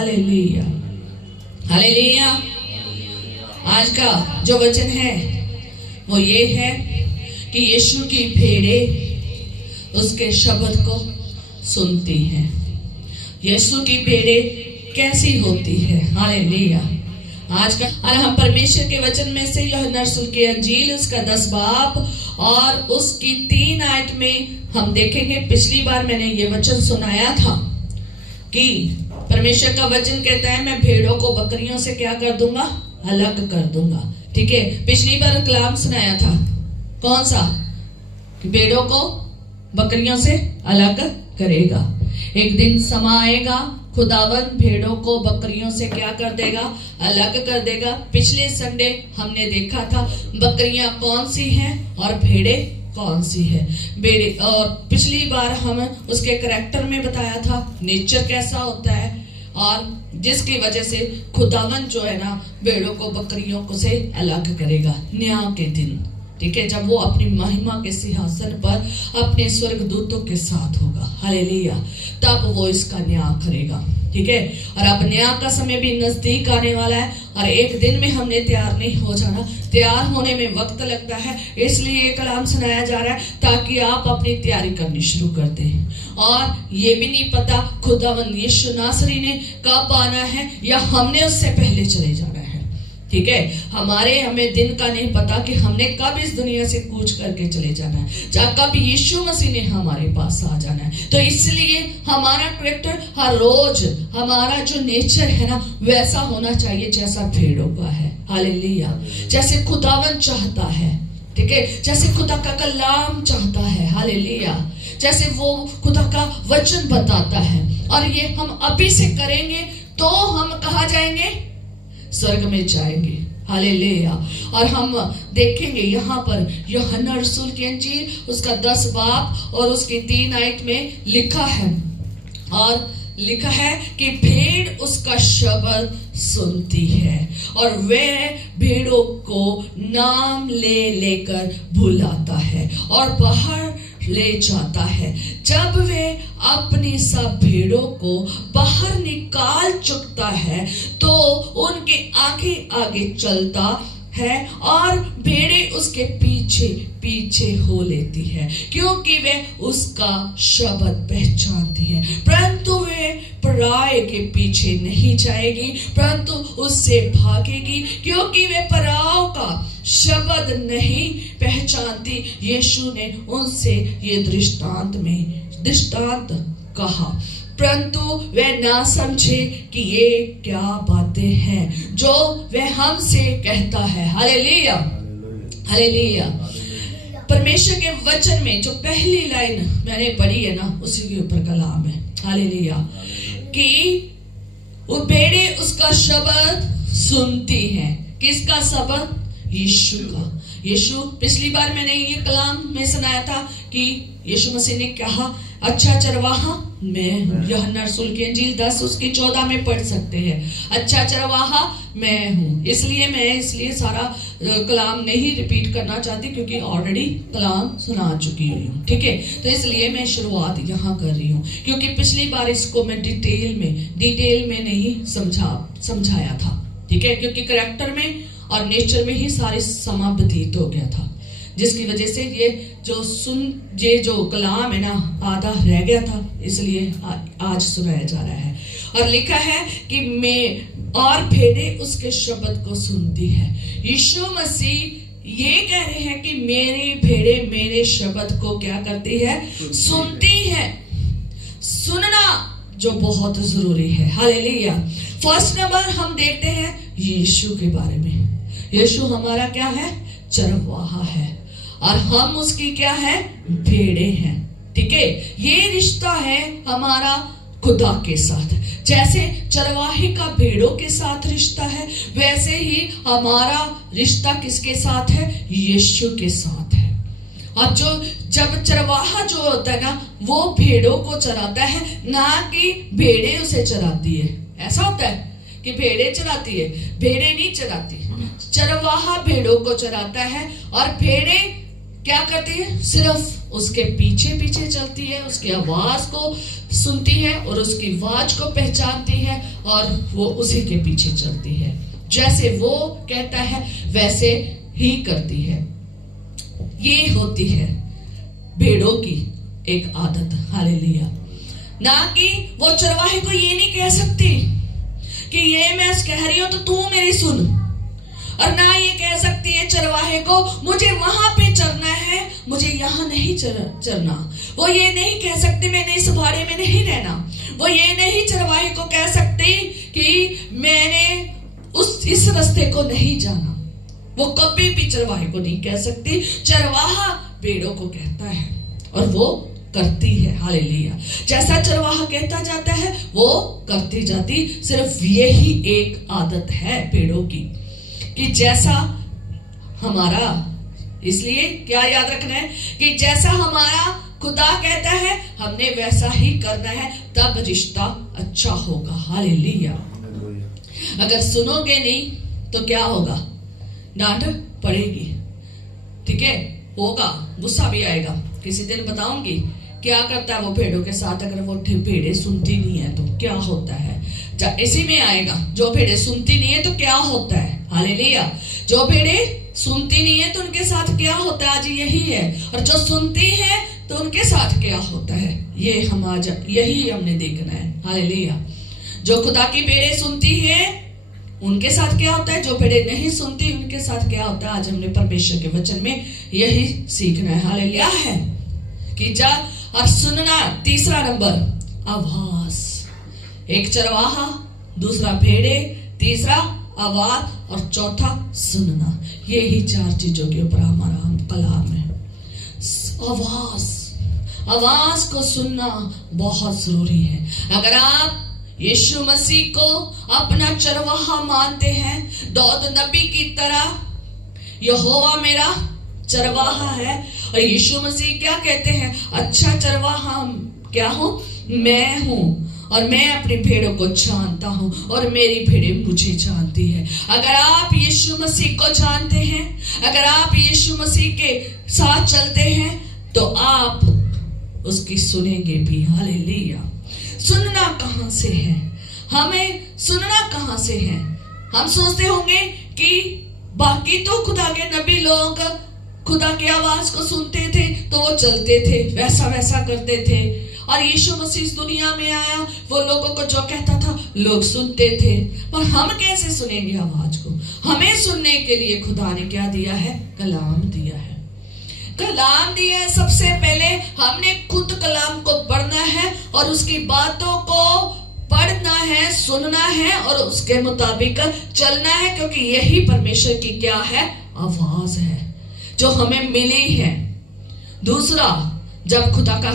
Hallelujah hallelujah. आज का जो वचन है वो ये है कि यीशु की भेड़ें उसके शब्द को सुनती हैं। यीशु की भेड़ें कैसी होती है? हालेलुया। आज का और हम परमेश्वर के वचन में से यूहन्ना रसूल की अंजील उसका 10 बाब और उसकी 3 आयत में हम देखेंगे। पिछली बार मैंने ये वचन सुनाया था कि परमेश्वर का वचन कहता है मैं भेड़ों को बकरियों से क्या कर दूंगा? अलग कर दूंगा। ठीक है, पिछली बार कलाम सुनाया था कौन सा? कि भेड़ों को बकरियों से अलग करेगा। एक दिन समा आएगा खुदावन भेड़ों को बकरियों से क्या कर देगा? अलग कर देगा। पिछले संडे हमने देखा था बकरियां कौन सी हैं और भेड़ें कौन सी है। भेड़े और पिछली बार हम उसके करैक्टर में बताया था नेचर कैसा होता है और जिसकी वजह से खुदावन जो है ना भेड़ों को बकरियों को से अलग करेगा न्याय के दिन। ठीक है, जब वो अपनी महिमा के सिंहासन पर अपने स्वर्गदूतों के साथ होगा। हालेलुया, तब वो इसका न्याय करेगा। ठीक है, और अब न्याय का समय भी नजदीक आने वाला है और एक दिन में हमने तैयार नहीं हो जाना। तैयार होने में वक्त लगता है, इसलिए ये कलाम सुनाया जा रहा है ताकि आप अपनी तैयारी करनी शुरू कर दें। और ये भी नहीं पता खुदावन यीशु नासरी ने कब आना है या हमने उससे पहले चले जाना है। ठीक है, हमें दिन का नहीं पता कि हमने कब इस दुनिया से कूच करके चले जाना है, या कब यीशु मसीह ने हमारे पास आ जाना है। तो इसलिए हमारा कैरेक्टर हर रोज हमारा जो नेचर है ना वैसा होना चाहिए जैसा भेड़ों का है। हालेलुया, जैसे खुदावन चाहता है। ठीक है, जैसे खुदा का कलाम चाहता है। हालेलुया, जैसे वो खुदा का वचन बताता है। और ये हम अभी से करेंगे तो हम कहाँ जाएंगे? स्वर्ग में जाएंगे। हालेलुया। और हम देखेंगे यहाँ पर यूहन्ना रसूल की अंजील उसका 10 बाब और उसकी 3 आयत में लिखा है और लिखा है कि भेड़ उसका शब्द सुनती है और वह भेड़ों को नाम ले लेकर बुलाता है और बाहर ले जाता है। जब वे अपनी सब भेड़ों को बाहर निकाल चुकता है तो उनके आगे आगे चलता है और भेड़ें उसके पीछे पीछे हो लेती है क्योंकि वे उसका शब्द पहचानती है। परंतु वे पराये के पीछे नहीं जाएगी परंतु उससे भागेगी क्योंकि वे पराओं का शब्द नहीं पहचानती। यीशु ने उनसे ये दृष्टांत कहा परंतु वे ना समझे कि ये क्या बातें हैं जो वह हमसे कहता है। Hallelujah hallelujah. परमेश्वर के वचन में जो पहली लाइन मैंने पढ़ी है ना उसी के ऊपर कलाम है। हालेलुया, कि वो भेड़ें उसका शब्द सुनती हैं। किसका शब्द? यीशु का। यीशु, पिछली बार मैंने ये कलाम में सुनाया था कि यीशु मसीह ने कहा अच्छा चरवाहा मैं हूँ। यूहन्ना रसूल की अंजील 10 उसकी 14 में पढ़ सकते हैं। अच्छा चरवाहा मैं हूँ। इसलिए सारा कलाम नहीं रिपीट करना चाहती क्योंकि ऑलरेडी कलाम सुना चुकी हुई हूँ। ठीक है, तो इसलिए मैं शुरुआत यहाँ कर रही हूँ क्योंकि पिछली बार इसको मैं डिटेल में नहीं समझाया था। ठीक है, क्योंकि करैक्टर में और नेचर में ही सारी समा व्यतीत हो गया था जिसकी वजह से ये जो कलाम है ना आधा रह गया था, इसलिए आज सुनाया जा रहा है। और लिखा है कि मैं और भेड़ें उसके शब्द को सुनती है। यीशु मसीह ये कह रहे हैं कि मेरी भेड़ें मेरे शब्द को क्या करती है? सुनती है। सुनना जो बहुत जरूरी है। हालेलुया। फर्स्ट नंबर हम देखते हैं यीशु के बारे में। यीशु हमारा क्या है? चरवाहा है और हम उसकी क्या है? भेड़ें हैं। ठीक है, ये रिश्ता है हमारा खुदा के साथ। जैसे चरवाहे का भेड़ों के साथ रिश्ता है वैसे ही हमारा रिश्ता किसके साथ है? यीशु के साथ है। और जब चरवाहा जो होता है ना वो भेड़ों को चराता है ना कि भेड़ें उसे चराती है। ऐसा होता है कि भेड़ें चराती है, भेड़ें नहीं चराती। चरवाहा भेड़ों को चराता है और भेड़ें क्या करती है? सिर्फ उसके पीछे पीछे चलती है, उसकी आवाज को सुनती है और उसकी आवाज को पहचानती है और वो उसी के पीछे चलती है। जैसे वो कहता है वैसे ही करती है। ये होती है भेड़ों की एक आदत। हालेलुया। ना कि वो चरवाहे को ये नहीं कह सकती कि ये मैं कह रही हूं तो तू मेरी सुन, और ना ये कह सकती है चरवाहे को मुझे वहां पे चरना है, मुझे यहाँ नहीं चरना। वो ये नहीं कह सकती मैंने इस बाड़े में नहीं रहना। वो ये नहीं चरवाहे को कह सकती कि मैंने इस रास्ते को नहीं जाना। वो कभी भी चरवाहे को नहीं कह सकती। चरवाहा भेड़ों को कहता है और वो करती है। हालेलुया। जैसा चरवाहा कहता जाता है वो करती जाती। सिर्फ यही एक आदत है भेड़ों की कि जैसा हमारा, इसलिए क्या याद रखना है कि जैसा हमारा खुदा कहता है हमने वैसा ही करना है, तब रिश्ता अच्छा होगा। हालेलुया। अगर सुनोगे नहीं तो क्या होगा? डांट पड़ेगी, ठीक है, होगा, गुस्सा भी आएगा। किसी दिन बताऊंगी क्या करता है वो भेड़ों के साथ। अगर वो भेड़ें सुनती नहीं है तो क्या होता है, इसी में आएगा। जो भेड़ें सुनती नहीं है तो क्या होता है। हालेलुया। जो भेड़ें सुनती नहीं है तो उनके साथ क्या होता है, आज यही है। और जो सुनती है तो उनके साथ क्या होता है, ये हम आज यही हमने देखना है। हालेलुया। जो खुदा की भेड़ें सुनती है उनके साथ क्या होता है, जो भेड़ें नहीं सुनती उनके साथ क्या होता है। आज हमने परमेश्वर के वचन में यही सीखना है। हालेलुया है कि जब और सुनना। तीसरा नंबर आवाज। एक चरवाहा, दूसरा भेड़े, तीसरा आवाज और चौथा सुनना। ये ही चार चीजों के ऊपर हमारा कलाम है। आवाज को सुनना बहुत जरूरी है। अगर आप यीशु मसीह को अपना चरवाहा मानते हैं, दाऊद नबी की तरह यहोवा मेरा चरवाहा है। और यीशु मसीह क्या कहते हैं? अच्छा चरवाहा क्या हूं? मैं हूं और मैं अपनी भेड़ों को जानता हूं और मेरी भेड़ें मुझे जानती है। अगर आप यीशु मसीह को जानते हैं, अगर आप यीशु मसीह के साथ चलते हैं तो आप उसकी सुनेंगे भी। हालेलुया। सुनना कहां से है? हमें सुनना कहां से है? हम सोचते होंगे कि बाकी तो खुदा के नबी लोग खुदा की आवाज को सुनते थे तो वो चलते थे, वैसा वैसा करते थे। और यीशु मसीह इस दुनिया में आया, वो लोगों को जो कहता था लोग सुनते थे। पर हम कैसे सुनेंगे आवाज को? हमें सुनने के लिए खुदा ने क्या दिया है? कलाम दिया है। कलाम दिया है। सबसे पहले हमने खुद कलाम को पढ़ना है और उसकी बातों को पढ़ना है, सुनना है और उसके मुताबिक चलना है, क्योंकि यही परमेश्वर की क्या है? आवाज है जो हमें मिली है। दूसरा, जब खुदा का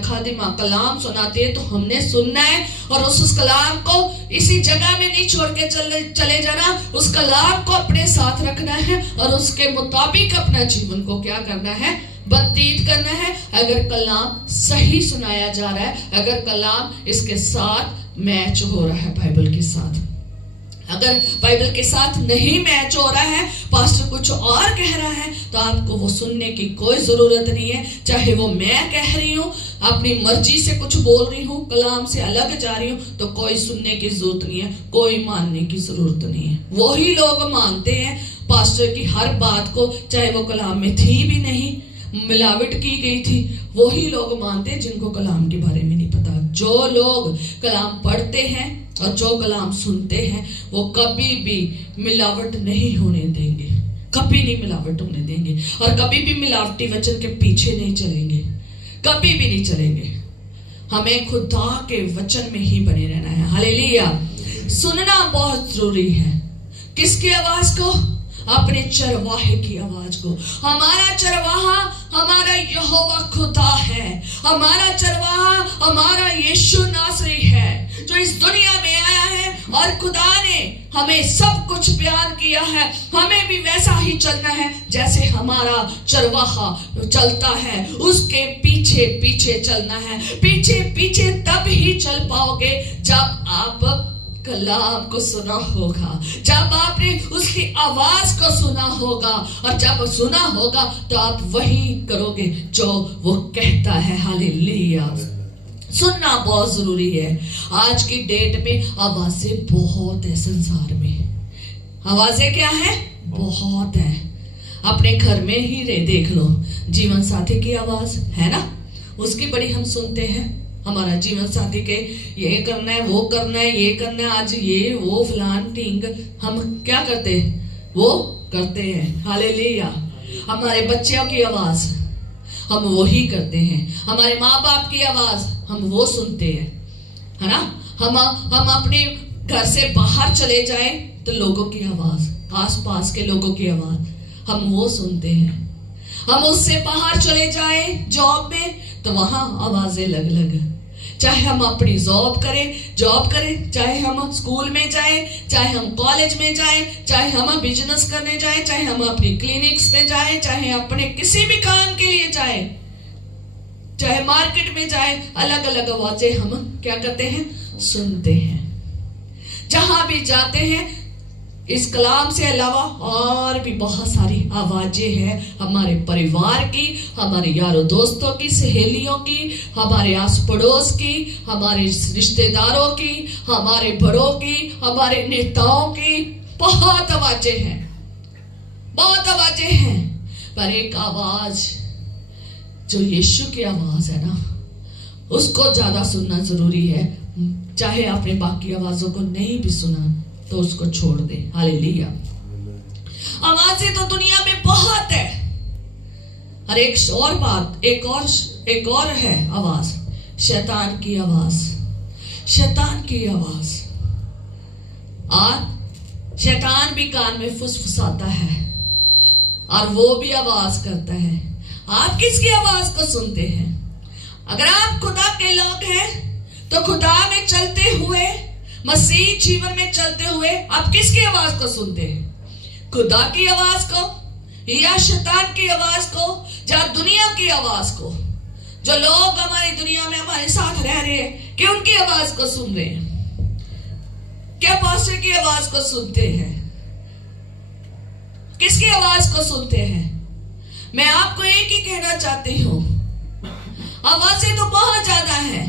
खादिमा कलाम सुनाती है तो हमने सुनना है और उस कलाम को इसी जगह में नहीं छोड़ के चले जाना। उस कलाम को अपने साथ रखना है और उसके मुताबिक अपना जीवन को क्या करना है? व्यतीत करना है। अगर कलाम सही सुनाया जा रहा है, अगर कलाम इसके साथ मैच हो रहा है बाइबल के साथ, अगर बाइबल के साथ नहीं मैच हो रहा है, पास्टर कुछ और कह रहा है, तो आपको वो सुनने की कोई जरूरत नहीं है। चाहे वो मैं कह रही हूँ, अपनी मर्जी से कुछ बोल रही हूँ, कलाम से अलग जा रही हूँ, तो कोई सुनने की जरूरत नहीं है, कोई मानने की जरूरत नहीं है। वही लोग मानते हैं पास्टर की हर बात को, चाहे वो कलाम में थी भी नहीं, मिलावट की गई थी। वही लोग मानते हैं जिनको कलाम के बारे में नहीं पता। जो लोग कलाम पढ़ते हैं और जो कलाम सुनते हैं वो कभी भी मिलावट नहीं होने देंगे, कभी नहीं मिलावट होने देंगे और कभी भी मिलावटी वचन के पीछे नहीं चलेंगे, कभी भी नहीं चलेंगे। हमें खुदा के वचन में ही बने रहना है। हालेलुया। सुनना बहुत जरूरी है। किसकी आवाज को? अपने चरवाहे की आवाज को। हमारा चरवाहा हमारा यहोवा खुदा है। हमारा चरवाहा हमारा यीशु नासरी है जो इस दुनिया में आया है और खुदा ने हमें सब कुछ बयान किया है। हमें भी वैसा ही चलना है जैसे हमारा चरवाहा चलता है, उसके पीछे पीछे चलना है। पीछे पीछे तब ही चल पाओगे जब आप कलाम को सुना होगा, जब आपने उसकी आवाज को सुना होगा, और जब सुना होगा तो आप वही करोगे जो वो कहता है। हालेलुया। सुनना बहुत जरूरी है। आज की डेट में आवाजें बहुत है संसार में। आवाजें क्या है? बहुत है। अपने घर में ही देख लो, जीवन साथी की आवाज है ना, उसकी बड़ी हम सुनते हैं। हमारा जीवन साथी के ये करना है, वो करना है, ये करना है, आज ये वो फलान टिंग, हम क्या करते हैं? वो करते हैं। हालेलुया। हमारे बच्चों की आवाज हम वो ही करते हैं। हमारे माँ बाप की आवाज हम वो सुनते हैं, है ना। हम अपने घर से बाहर चले जाएं तो लोगों की आवाज, आसपास के लोगों की आवाज हम वो सुनते हैं। हम उससे बाहर चले जाएं जॉब में तो वहां आवाजें अलग, चाहे हम अपनी जॉब करें, चाहे हम स्कूल में जाएं, चाहे हम कॉलेज में जाएं, चाहे हम बिजनेस करने जाएं, चाहे हम अपनी क्लिनिक्स में जाएं, चाहे अपने किसी भी काम के लिए जाएं, चाहे मार्केट में जाएं, अलग अलग आवाजें हम क्या करते हैं? सुनते हैं। जहां भी जाते हैं, इस कलाम से अलावा और भी बहुत सारी आवाजें हैं, हमारे परिवार की, हमारे यारों दोस्तों की, सहेलियों की, हमारे आस पड़ोस की, हमारे रिश्तेदारों की, हमारे बड़ों की, हमारे नेताओं की। बहुत आवाजें हैं, बहुत आवाजें हैं, पर एक आवाज जो यीशु की आवाज है ना, उसको ज्यादा सुनना जरूरी है। चाहे आपने बाकी आवाजों को नहीं भी सुना तो उसको छोड़ दे। हालेलुया। आवाजें तो दुनिया में बहुत है। और एक और बात, एक और है आवाज, शैतान की आवाज। शैतान की आवाज, और शैतान भी कान में फुसफुसाता है और वो भी आवाज करता है। आप किसकी आवाज को सुनते हैं? अगर आप खुदा के लोग हैं तो खुदा में चलते हुए, मसीह जीवन में चलते हुए आप किसकी आवाज को सुनते हैं? खुदा की आवाज को या शैतान की आवाज को, या दुनिया की आवाज को? जो लोग हमारी दुनिया में हमारे साथ रह रहे हैं, कि उनकी आवाज को सुन रहे हैं? क्या पास्टर की आवाज को सुनते हैं? किसकी आवाज को सुनते हैं? मैं आपको एक ही कहना चाहती हूं, आवाजें तो बहुत ज्यादा है,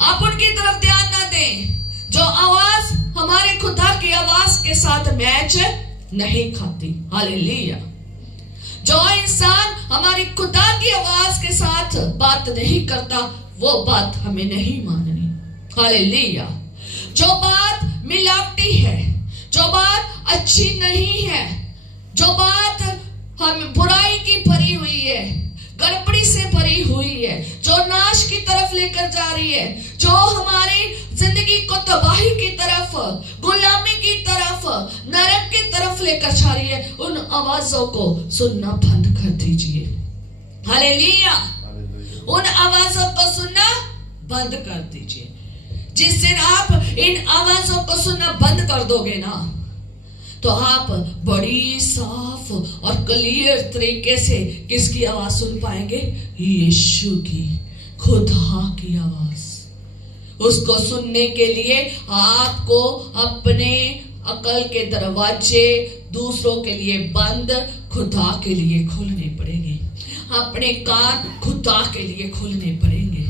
आप उनकी तरफ ध्यान ना दें। जो आवाज हमारे खुदा की आवाज के साथ मैच नहीं खाती। हालेलुया। जो इंसान हमारी खुदा की आवाज के साथ बात नहीं करता, वो बात हमें नहीं माननी। हालेलुया। जो बात मिलावटी है, जो बात अच्छी नहीं है, जो बात हम बुराई की भरी हुई है, गड़बड़ी से भरी हुई है, जो नाश की तरफ लेकर जा रही है, जो हमारी जिंदगी को तबाही की तरफ, गुलामी की तरफ, नरक की तरफ लेकर जा रही है, उन आवाजों को सुनना बंद कर दीजिए। हालेलुया। उन आवाजों को सुनना बंद कर दीजिए। जिस दिन आप इन आवाजों को सुनना बंद कर दोगे ना, तो आप बड़ी साफ और क्लियर तरीके से किसकी आवाज सुन पाएंगे? यीशु की, खुदा की आवाज। उसको सुनने के लिए आपको अपने अकल के दरवाजे दूसरों के लिए बंद, खुदा के लिए खोलने पड़ेंगे। अपने कान खुदा के लिए खोलने पड़ेंगे,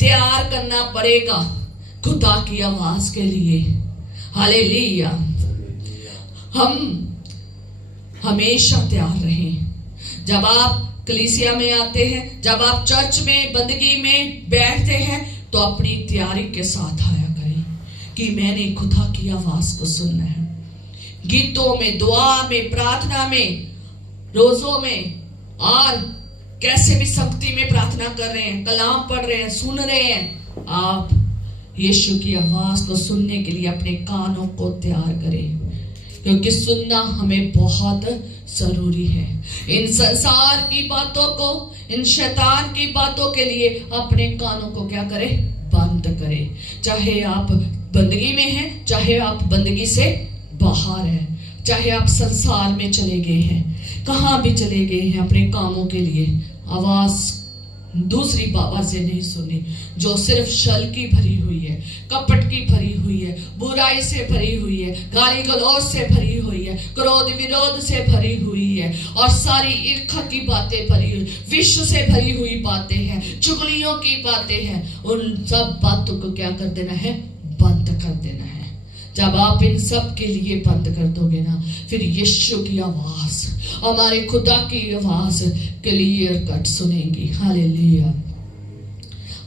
तैयार करना पड़ेगा खुदा की आवाज के लिए। हालेलुया। हम हमेशा तैयार रहें। जब आप कलीसिया में आते हैं, जब आप चर्च में बंदगी में बैठते हैं, तो अपनी तैयारी के साथ आया करें कि मैंने खुदा की आवाज को सुनना है। गीतों में, दुआ में, प्रार्थना में, रोजों में, और कैसे भी शक्ति में प्रार्थना कर रहे हैं, कलाम पढ़ रहे हैं, सुन रहे हैं, आप यीशु की आवाज को सुनने के लिए अपने कानों को तैयार करें, क्योंकि सुनना हमें बहुत जरूरी है। इन संसार की बातों को, इन शैतान की बातों के लिए अपने कानों को क्या करें? बंद करें। चाहे आप बंदगी में हैं, चाहे आप बंदगी से बाहर हैं, चाहे आप संसार में चले गए हैं, कहां भी चले गए हैं अपने कामों के लिए, आवाज दूसरी आवाज से नहीं सुननी जो सिर्फ छल की भरी हुई है, कपट की भरी हुई है, बुराई से भरी हुई है, गाली गलौज से भरी हुई है, क्रोध विरोध से भरी हुई है, और सारी ईर्ष्या की बातें भरी हुई, विश्व से भरी हुई बातें हैं, चुगलियों की बातें हैं। उन सब बातों को क्या कर देना है? बंद कर देना है। जब आप इन सब के लिए बंद कर दोगे ना, फिर यीशु की आवाज, हमारे खुदा की आवाज क्लियर कट सुनेंगी। Hallelujah,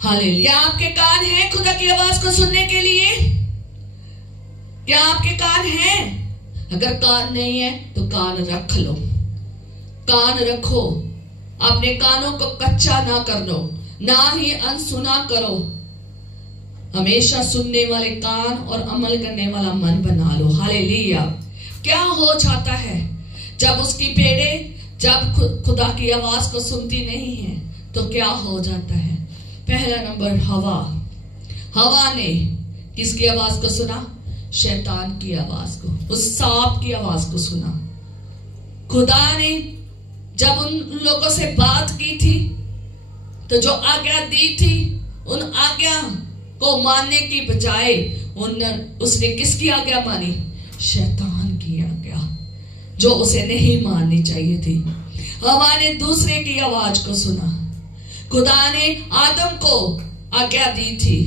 hallelujah. क्या आपके कान हैं खुदा की आवाज को सुनने के लिए? क्या आपके कान हैं? अगर कान नहीं है तो कान रख लो, कान रखो। अपने कानों को कच्चा ना कर लो, ना ही अनसुना करो। हमेशा सुनने वाले कान और अमल करने वाला मन बना लो। हालेलुया। क्या हो जाता है जब उसकी भेड़ें जब खुदा की आवाज को सुनती नहीं है तो क्या हो जाता है? पहला नंबर, हवा ने किसकी आवाज को सुना? शैतान की आवाज को, उस सांप की आवाज को सुना। खुदा ने जब उन लोगों से बात की थी तो जो आज्ञा दी थी, उन आज्ञा को मानने की बजाय उसने किसकी आज्ञा मानी? शैतान की आज्ञा, जो उसे नहीं माननी चाहिए थी। हवा ने दूसरे की आवाज को सुना। खुदा ने आदम को आज्ञा दी थी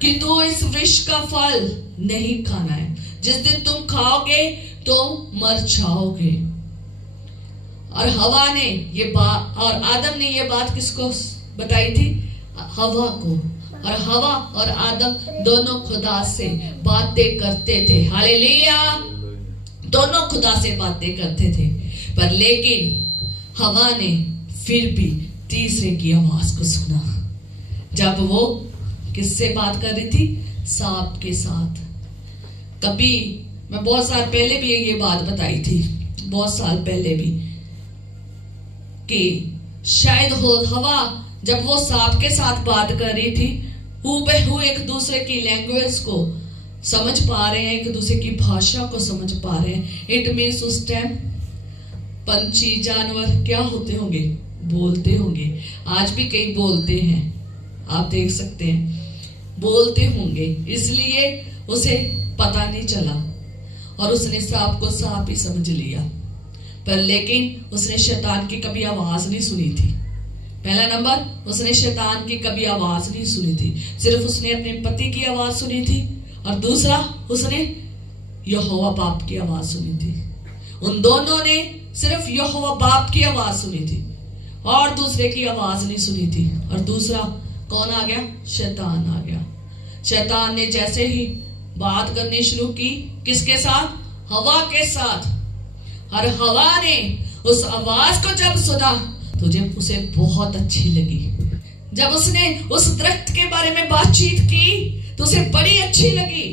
कि तू इस वृक्ष का फल नहीं खाना है, जिस दिन तुम खाओगे तो मर जाओगे। और हवा ने ये बात, और आदम ने ये बात किसको बताई थी? हवा को। और हवा और आदम दोनों खुदा से बातें करते थे। हालेलुया। दोनों खुदा से बातें करते थे, पर लेकिन हवा ने फिर भी तीसरे की आवाज को सुना। जब वो किससे बात कर रही थी? सांप के साथ। कभी मैं बहुत साल पहले भी ये बात बताई थी, बहुत साल पहले भी, कि शायद हवा जब वो सांप के साथ बात कर रही थी, हूबहू एक दूसरे की लैंग्वेज को समझ पा रहे हैं, एक दूसरे की भाषा को समझ पा रहे हैं। इट मीन्स उस टाइम पंछी जानवर क्या होते होंगे? बोलते होंगे। आज भी कई बोलते हैं, आप देख सकते हैं, बोलते होंगे। इसलिए उसे पता नहीं चला और उसने सांप को सांप ही समझ लिया। पर लेकिन उसने शैतान की कभी आवाज नहीं सुनी थी। पहला नंबर, उसने शैतान की कभी आवाज नहीं सुनी थी, सिर्फ उसने अपने पति की आवाज सुनी थी। और दूसरा, उसने यहोवा बाप की आवाज सुनी थी। उन दोनों ने सिर्फ यहोवा बाप की आवाज सुनी थी और दूसरे की आवाज नहीं सुनी थी। और दूसरा कौन आ गया? शैतान आ गया। शैतान ने जैसे ही बात करनी शुरू की, किसके साथ? हवा के साथ। और हवा ने उस आवाज को जब सुना तो जब उसे बहुत अच्छी लगी। जब उसने उस दरख्त के बारे में बातचीत की तो उसे बड़ी अच्छी लगी।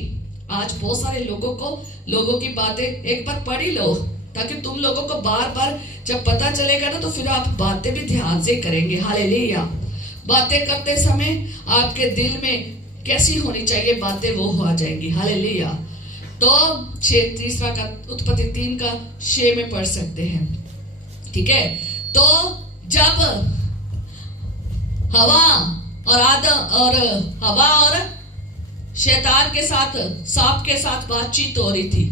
आज बहुत सारे लोगों की बातें एक बार पढ़ ही लो, ताकि तुम लोगों को बार बार जब पता चलेगा ना तो फिर आप बातें भी ध्यान से करेंगे। हालेलुया। बातें करते समय आपके दिल में कैसी होनी चाहिए बातें, वो आ जाएंगी। हालेलुया। तो तीसरा का उत्पत्ति 3 का 6 में पढ़ सकते हैं। ठीक है। तो जब हवा और शैतान के साथ, सांप के साथ बातचीत हो रही थी,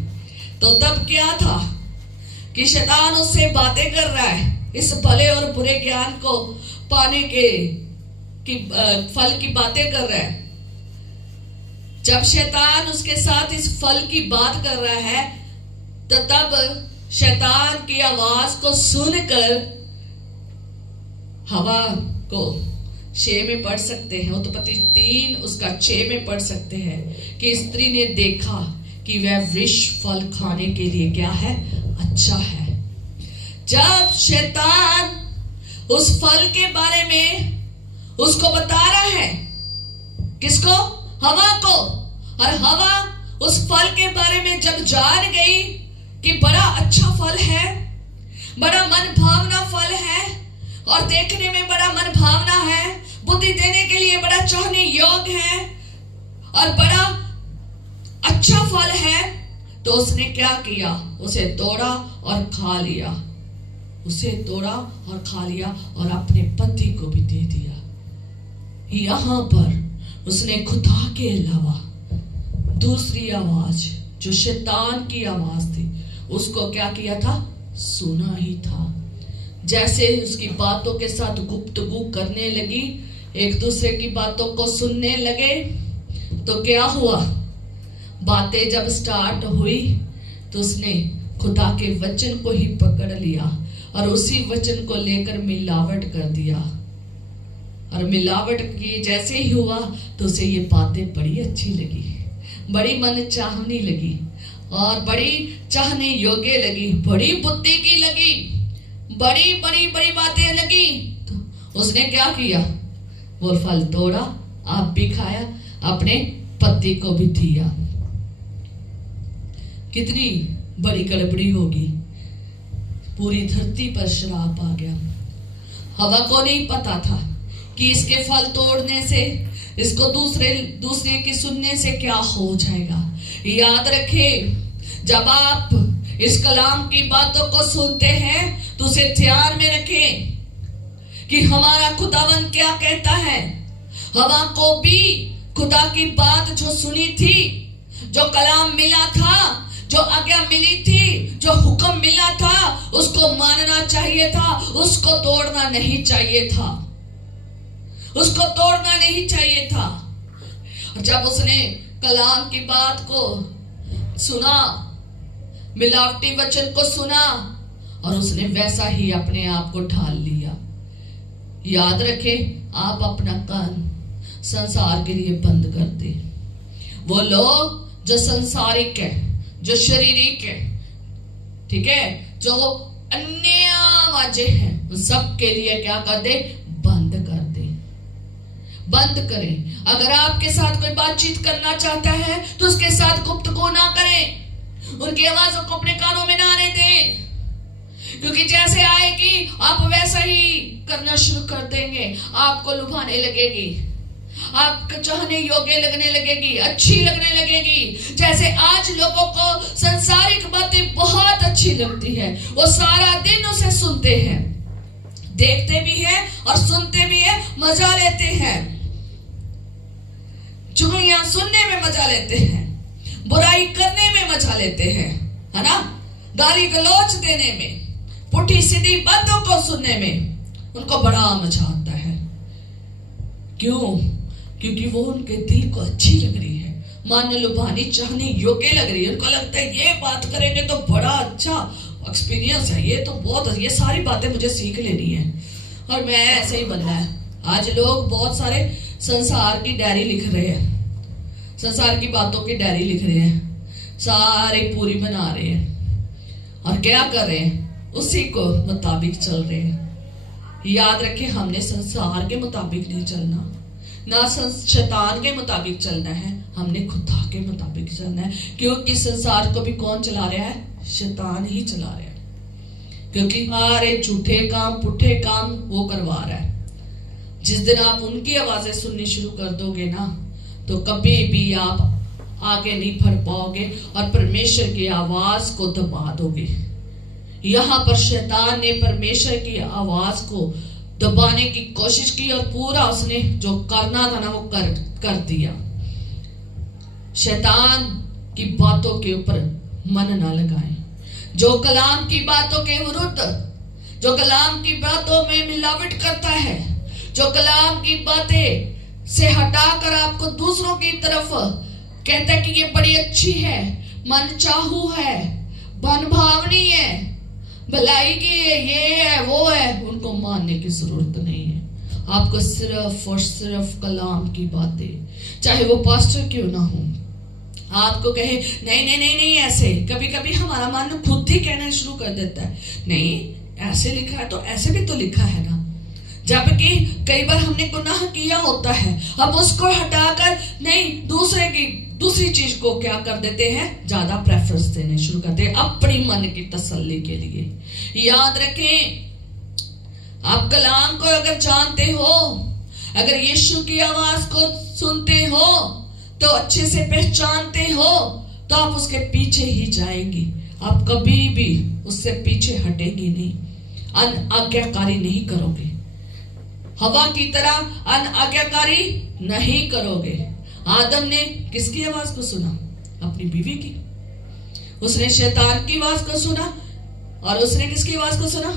तो तब क्या था कि शैतान उससे बातें कर रहा है, इस भले और बुरे ज्ञान को पाने की फल की बातें कर रहा है। जब शैतान उसके साथ इस फल की बात कर रहा है, तो तब शैतान की आवाज को सुनकर हवा को 6 में पढ़ सकते हैं, उत्पत्ति 3 उसका 6 में पढ़ सकते हैं कि स्त्री ने देखा कि वह वृक्ष फल खाने के लिए क्या है? अच्छा है। जब शैतान उस फल के बारे में उसको बता रहा है, किसको? हवा को। और हवा उस फल के बारे में जब जान गई कि बड़ा अच्छा फल है, बड़ा मन भावना फल है और देखने में बड़ा मन भावना है, बुद्धि देने के लिए बड़ा चाहने योग्य है और बड़ा अच्छा फल है, तो उसने क्या किया? उसे तोड़ा और खा लिया। उसे तोड़ा और खा लिया और अपने पति को भी दे दिया। यहां पर उसने खुदा के अलावा दूसरी आवाज जो शैतान की आवाज थी उसको क्या किया था? सुना ही था। जैसे उसकी बातों के साथ गुफ्तगू करने लगी, एक दूसरे की बातों को सुनने लगे, तो क्या हुआ? बातें जब स्टार्ट हुई तो उसने खुदा के वचन को ही पकड़ लिया और उसी वचन को लेकर मिलावट कर दिया। और मिलावट की जैसे ही हुआ तो उसे ये बातें बड़ी अच्छी लगी, बड़ी मन चाहनी लगी और बड़ी चाहने योग्य लगी, बड़ी बुद्धि की लगी, बड़ी बड़ी बड़ी बातें लगी। तो उसने क्या किया? वो फल तोड़ा, आप भी खाया, अपने पति को भी दिया। कितनी बड़ी गड़बड़ी होगी। पूरी धरती पर श्राप आ गया। हवा को नहीं पता था कि इसके फल तोड़ने से, इसको दूसरे की सुनने से क्या हो जाएगा। याद रखें, जब आप इस कलाम की बातों को सुनते हैं तो उसे ध्यान में रखें कि हमारा खुदावंद क्या कहता है। हवा को भी खुदा की बात जो सुनी थी, जो कलाम मिला था, जो आज्ञा मिली थी, जो हुक्म मिला था, उसको मानना चाहिए था, उसको तोड़ना नहीं चाहिए था, उसको तोड़ना नहीं चाहिए था। जब उसने कलाम की बात को सुना, मिलावटी वचन को सुना और उसने वैसा ही अपने आप को ढाल लिया। याद रखें, आप अपना कान संसार के लिए बंद कर दे। वो लोग जो संसारिक है, जो शारीरिक है, ठीक है, जो अन्य आवाजें हैं, उन सब के लिए क्या कर दे? बंद कर दे, बंद करें। अगर आपके साथ कोई बातचीत करना चाहता है तो उसके साथ गुफ्तगू ना करें, उनकी आवाजों को अपने कानों में ना आने दें, क्योंकि जैसे आएगी आप वैसा ही करना शुरू कर देंगे। आपको लुभाने लगेगी, आपको चाहने योग्य लगने लगेगी, अच्छी लगने लगेगी। जैसे आज लोगों को संसारिक बातें बहुत अच्छी लगती है, वो सारा दिन उसे सुनते हैं, देखते भी हैं और सुनते भी हैं, मजा लेते हैं। चुगलियां सुनने में मजा लेते हैं, बुराई करने में मजा लेते हैं, है ना, गाली गलौज देने में, पुठी सीधी बातों को सुनने में उनको बड़ा मजा आता है। क्यों? क्योंकि वो उनके दिल को अच्छी लग रही है, मान लुभानी चाहने योग्य लग रही है। उनको लगता है ये बात करेंगे तो बड़ा अच्छा एक्सपीरियंस है, ये तो बहुत, ये सारी बातें मुझे सीख लेनी है और मैं ऐसे ही बनना है। आज लोग बहुत सारे संसार की डायरी लिख रहे हैं, संसार की बातों की डायरी लिख रहे हैं, सारे पूरी बना रहे हैं और क्या कर रहे हैं? उसी को मुताबिक चल रहे हैं। याद रखें, हमने संसार के मुताबिक नहीं चलना, ना शैतान के मुताबिक चलना है, हमने खुदा के मुताबिक चलना है। क्योंकि संसार को भी कौन चला रहा है? शैतान ही चला रहा है, क्योंकि सारे झूठे काम, पुठे काम वो करवा रहा है। जिस दिन आप उनकी आवाजें सुननी शुरू कर दोगे ना, तो कभी भी आप आगे नहीं बढ़ पाओगे और परमेश्वर की आवाज को दबा दोगे। यहां पर शैतान ने परमेश्वर की आवाज को दबाने की कोशिश की और पूरा उसने जो करना था ना वो कर दिया। शैतान की बातों के ऊपर मन ना लगाएं। जो कलाम की बातों के विरुद्ध, जो कलाम की बातों में मिलावट करता है, जो कलाम की बातें से हटाकर आपको दूसरों की तरफ कहता है कि ये बड़ी अच्छी है, मनचाहू है, मनभावनी है, भलाई की है, ये है, वो है, उनको मानने की जरूरत नहीं है। आपको सिर्फ और सिर्फ कलाम की बातें, चाहे वो पास्टर क्यों ना हो, आपको कहे नहीं नहीं नहीं नहीं ऐसे, कभी कभी हमारा मन खुद ही कहना शुरू कर देता है, नहीं ऐसे लिखा है तो ऐसे भी तो लिखा है ना। जबकि कई बार हमने गुनाह किया होता है, हम उसको हटाकर नहीं दूसरी चीज को क्या कर देते हैं, ज्यादा प्रेफरेंस देने शुरू करते हैं अपनी मन की तसल्ली के लिए। याद रखें, आप कलाम को अगर जानते हो, अगर यीशु की आवाज को सुनते हो, तो अच्छे से पहचानते हो, तो आप उसके पीछे ही जाएंगी, आप कभी भी उससे पीछे हटेंगे नहीं, अनाज्ञाकारी नहीं करोगे। हवा की तरह अनाज्ञाकारी नहीं करोगे। आदम ने किसकी आवाज को सुना? अपनी बीवी की। उसने शैतान की आवाज को सुना और उसने किसकी आवाज को सुना?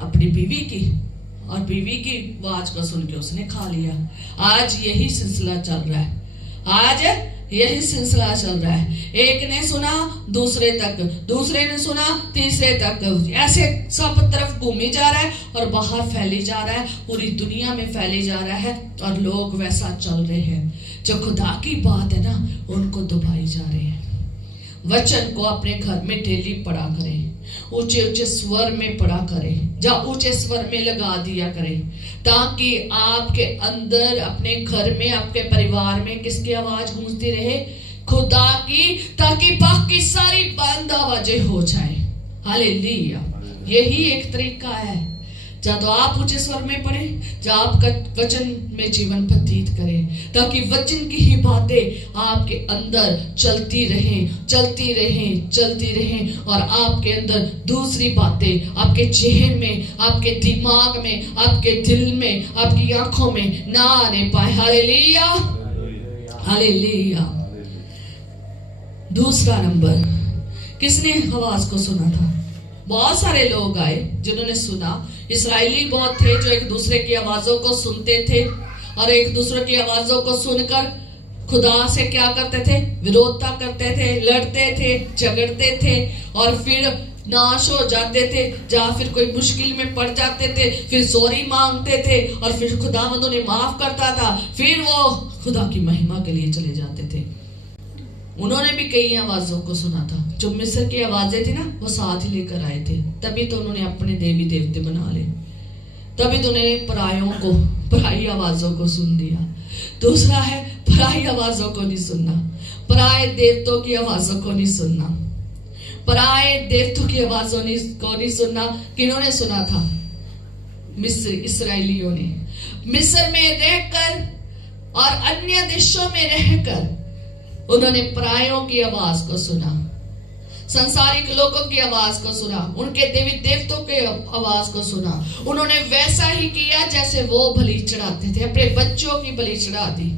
अपनी बीवी की। और बीवी की आवाज को सुन के उसने खा लिया। आज यही सिलसिला चल रहा है। आज यही सिलसिला चल रहा है। एक ने सुना दूसरे तक, दूसरे ने सुना तीसरे तक, ऐसे सब तरफ घूमी जा रहा है और बाहर फैली जा रहा है, पूरी दुनिया में फैली जा रहा है। और लोग वैसा चल रहे हैं। जो खुदा की बात है ना, उनको दबाई जा रहे हैं। वचन को अपने घर में डेली पढ़ा करें, ऊंचे ऊंचे स्वर में पढ़ा करें, जा ऊंचे स्वर में लगा दिया करें, ताकि आपके अंदर, अपने घर में, आपके परिवार में किसकी आवाज गूंजती रहे? खुदा की, ताकि बाकी सारी बंद आवाजें हो जाए। हालेलुया। यही एक तरीका है। जब तो आप ऊंचे स्वर में पढ़ें, जब आप वचन में जीवन व्यतीत करें, ताकि वचन की ही बातें आपके अंदर चलती रहें, चलती रहें, चलती रहें। और आपके अंदर दूसरी बातें आपके चेहरे में, आपके दिमाग में, आपके दिल में, आपकी आंखों में ना आने पाए। Hallelujah, hallelujah. दूसरा नंबर, किसने आवाज को सुना था? बहुत सारे लोग आए जिन्होंने सुना। इस्राएली बहुत थे जो एक दूसरे की आवाजों को सुनते थे और एक दूसरे की आवाजों को सुनकर खुदा से क्या करते थे? विरोधता करते थे, लड़ते थे, झगड़ते थे और फिर नाश हो जाते थे। जहाँ फिर कोई मुश्किल में पड़ जाते थे, फिर सॉरी मांगते थे और फिर खुदावंद उन्हें माफ करता था। फिर वो खुदा की महिमा के लिए चले जाते थे। उन्होंने भी कई आवाजों को सुना था। जो मिस्र की आवाजें थी ना, वो साथ ही लेकर आए थे। तभी तो उन्होंने अपने देवी देवते बना ले। तभी तो उन्होंने परायों को, पराई आवाजों को सुन लिया। दूसरा है, पराई आवाजों को नहीं सुनना, पराये देवतों की आवाजों को नहीं सुनना, पराये देवतों की आवाजों को नहीं सुनना। किन्होंने सुना था? मिस्र, इस्राएलियों ने। मिस्र में रहकर और अन्य देशों में रहकर उन्होंने परायों की आवाज को सुना, संसारिक लोगों की आवाज को सुना, उनके देवी देवतों के आवाज को सुना। उन्होंने वैसा ही किया जैसे वो बलि चढ़ाते थे। अपने बच्चों की बलि चढ़ा दी,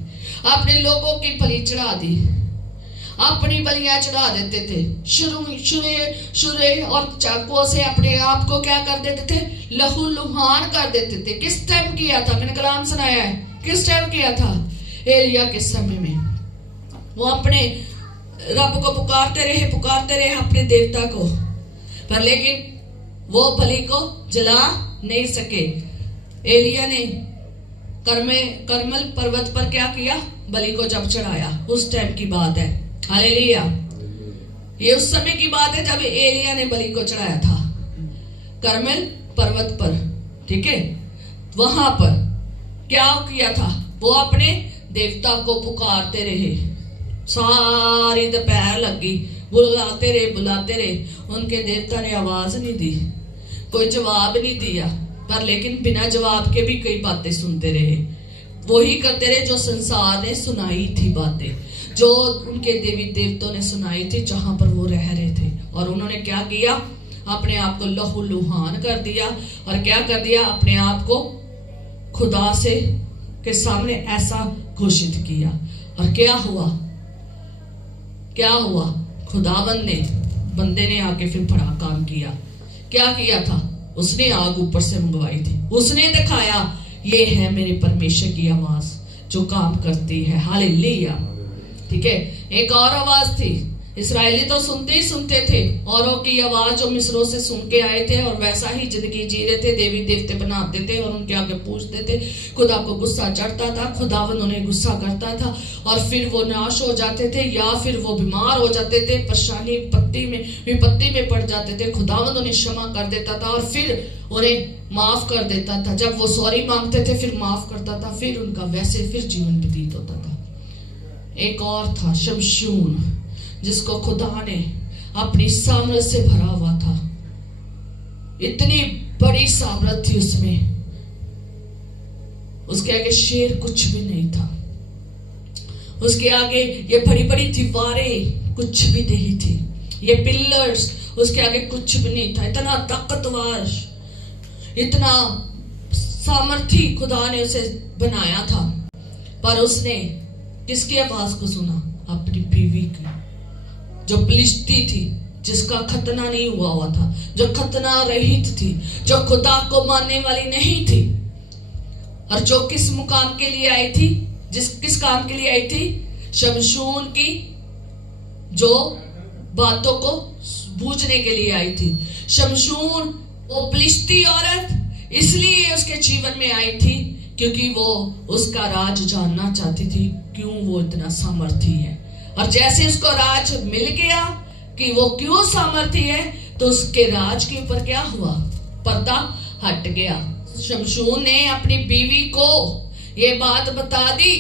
अपने लोगों की बलि चढ़ा दी, अपनी बलियां चढ़ा देते थे। शुरे और चाकुओं से अपने आप को क्या कर देते थे? लहू लुहान कर देते थे। किस टाइम किया था? मैंने कलाम सुनाया है। किस टाइम किया था? एलिया के समय में। वो अपने रब को पुकारते रहे अपने देवता को, पर लेकिन वो बलि को जला नहीं सके। एलिया ने करमल पर्वत पर क्या किया? बलि को जब चढ़ाया, उस टाइम की बात है। हालेलुया। ये उस समय की बात है जब एलिया ने बलि को चढ़ाया था करमल पर्वत पर। ठीक है, वहां पर क्या किया था? वो अपने देवता को पुकारते रहे। सारी दोपहर लगी, बुलाते रहे। उनके देवता ने आवाज नहीं दी, कोई जवाब नहीं दिया, पर लेकिन बिना जवाब के भी कई बातें सुनते रहे। वही करते रहे जो संसार ने सुनाई थी बातें, जो उनके देवी देवताओं ने सुनाई थी जहां पर वो रह रहे थे। और उन्होंने क्या किया? अपने आप को लहू लुहान कर दिया। और क्या कर दिया? अपने आप को खुदा से के सामने ऐसा घोषित किया। और क्या हुआ? खुदावंद ने, बंदे ने आके फिर बड़ा काम किया। क्या किया था? उसने आग ऊपर से मंगवाई थी। उसने दिखाया, ये है मेरे परमेश्वर की आवाज जो काम करती है। हालेलुया। ठीक है, एक और आवाज थी। इस्राएली तो सुनते ही सुनते थे औरों की आवाज जो मिस्रों से सुन के आए थे, और वैसा ही जिंदगी जी रहे थे। देवी देवते बनाते थे और उनके आगे पूछते थे। खुदा को गुस्सा चढ़ता था, खुदावन उन्हें गुस्सा करता था और फिर वो नाश हो जाते थे या फिर वो बीमार हो जाते थे, परेशानी विपत्ति में पड़ जाते थे। खुदावन उन्हें क्षमा कर देता था और फिर उन्हें माफ कर देता था। जब वो सॉरी मांगते थे फिर माफ करता था, फिर उनका वैसे फिर जीवन व्यतीत होता था। एक और था शमशून, जिसको खुदा ने अपनी सामर्थ से भरा हुआ था। इतनी बड़ी सामर्थ थी उसमें, उसके आगे शेर कुछ भी नहीं था। उसके आगे ये बड़ी बड़ी दीवारें कुछ भी नहीं थी, ये पिलर्स उसके आगे कुछ भी नहीं था। इतना ताकतवर, इतना सामर्थी खुदा ने उसे बनाया था, पर उसने किसकी आवाज को सुना? अपनी बीवी की, जो पलिश्ती थी, जिसका खतना नहीं हुआ था, जो खतना रहित थी, जो खुदा को मानने वाली नहीं थी, और जो किस मुकाम के लिए आई थी, किस काम के लिए आई थी? शमशून की जो बातों को बूझने के लिए आई थी। शमशून वो पलिश्ती औरत इसलिए उसके जीवन में आई थी क्योंकि वो उसका राज जानना चाहती थी, क्यों वो इतना सामर्थी है। और जैसे उसको राज मिल गया कि वो क्यों सामर्थी है, तो उसके राज के ऊपर क्या हुआ? पर्दा हट गया। शमशून ने अपनी बीवी को ये बात बता दी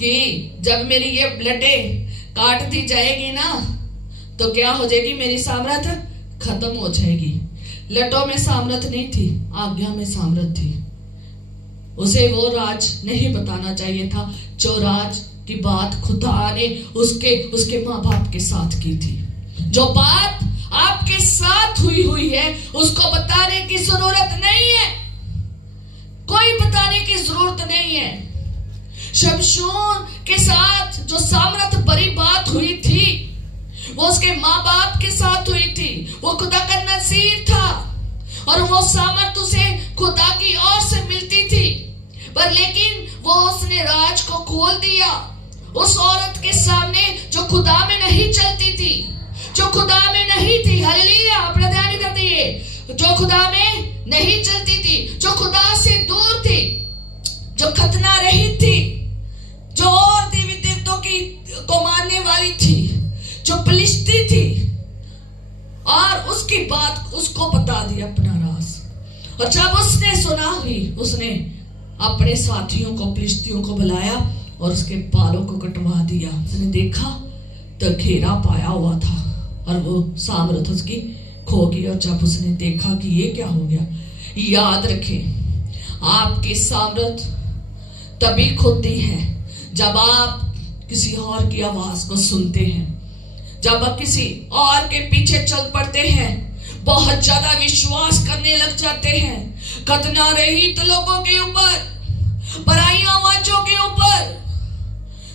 कि जब मेरी ये ब्लडें काट दी जाएगी ना, तो क्या हो जाएगी? मेरी सामर्थ खत्म हो जाएगी। लटों में सामर्थ नहीं थी, आज्ञा में सामर्थ थी। उसे वो राज नहीं बताना चाहिए था जो राज की बात खुदा ने उसके माँ बाप के साथ की थी। जो बात आपके साथ हुई है उसको बताने की जरूरत नहीं है, कोई बताने की जरूरत नहीं है। शमशून के साथ जो सामर्थ भरी बात हुई थी वो उसके माँ बाप के साथ हुई थी। वो खुदा का नज़ीर था और वो सामर्थ उसे खुदा की ओर से मिलती थी, पर लेकिन वो उसने राज को खोल दिया उस औरत के सामने जो खुदा में नहीं चलती थी, जो खुदा में नहीं थी। हालेलुया, अपना ध्यान इधर दिए। जो खुदा में नहीं चलती थी, जो खुदा से दूर थी, जो खतना रहित थी, जो और देवी देवताओं को मानने वाली थी, जो पलिश्ती थी, और उसकी बात उसको बता दी अपना राज। और जब उसने सुना ही उसने अपने साथियों को, पलिश्तियों को बुलाया और उसके बालों को कटवा दिया। उसने देखा तो घेरा पाया हुआ था और वो सामर्थ उसकी खो गई। और जब उसने देखा कि ये क्या हो गया, याद रखें आपकी सामर्थ तभी खोती है जब आप किसी और की आवाज को सुनते हैं, जब आप किसी और के पीछे चल पड़ते हैं, बहुत ज्यादा विश्वास करने लग जाते हैं खतना रहित लोगों के ऊपर, पराई आवाजों के ऊपर।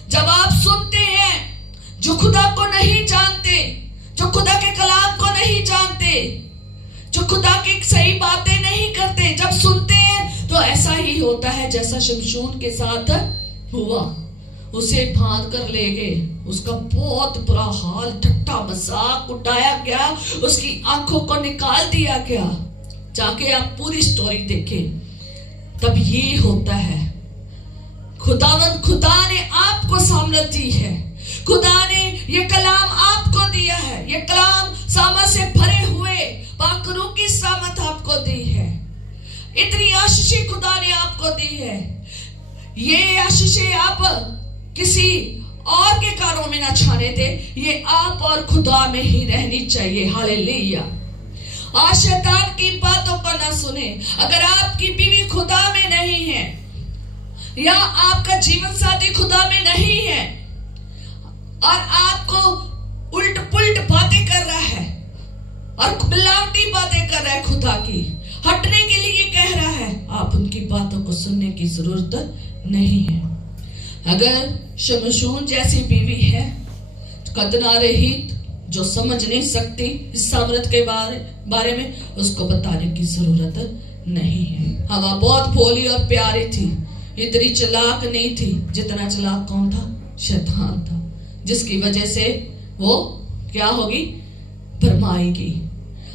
जब आप सुनते हैं जो खुदा को नहीं जानते, जो खुदा के कलाम को नहीं जानते, जो खुदा की सही बातें नहीं करते, जब सुनते हैं तो ऐसा ही होता है जैसा शमशून के साथ हुआ। उसे बांध कर ले गए, उसका बहुत बुरा हाल, ठट्ठा मजाक उड़ाया गया, उसकी आंखों को निकाल दिया गया। जाके आप पूरी स्टोरी देखें, तब ये होता है। खुदा ने आपको सामर्थ दी है, खुदा ने ये कलाम आपको दिया है, ये कलाम सामर्थ से भरे हुए पाकरू की सामर्थ आपको दी है। इतनी आशीषें खुदा ने आपको दी है। ये आशीषें आप किसी और के कारों में ना छाने दे, ये आप और खुदा में ही रहनी चाहिए। हालेलुया। और शैतान की बातों को ना सुने। अगर आपकी बीवी खुदा में नहीं है या आपका जीवन साथी खुदा में नहीं है और आपको उल्ट पुल्ट बातें कर रहा है और मिलावटी बातें कर रहा है, खुदा की हटने के लिए कह रहा है, आप उनकी बातों को सुनने की जरूरत नहीं है। अगर शमशून जैसी बीवी है, खतना रहित, जो समझ नहीं सकती इस सामर्थ के बारे में, उसको बताने की जरूरत नहीं है। हवा बहुत भोली और प्यारी थी, इतनी चालाक नहीं थी जितना चालाक कौन था? शैतान था, जिसकी वजह से वो क्या होगी? भरमाएगी।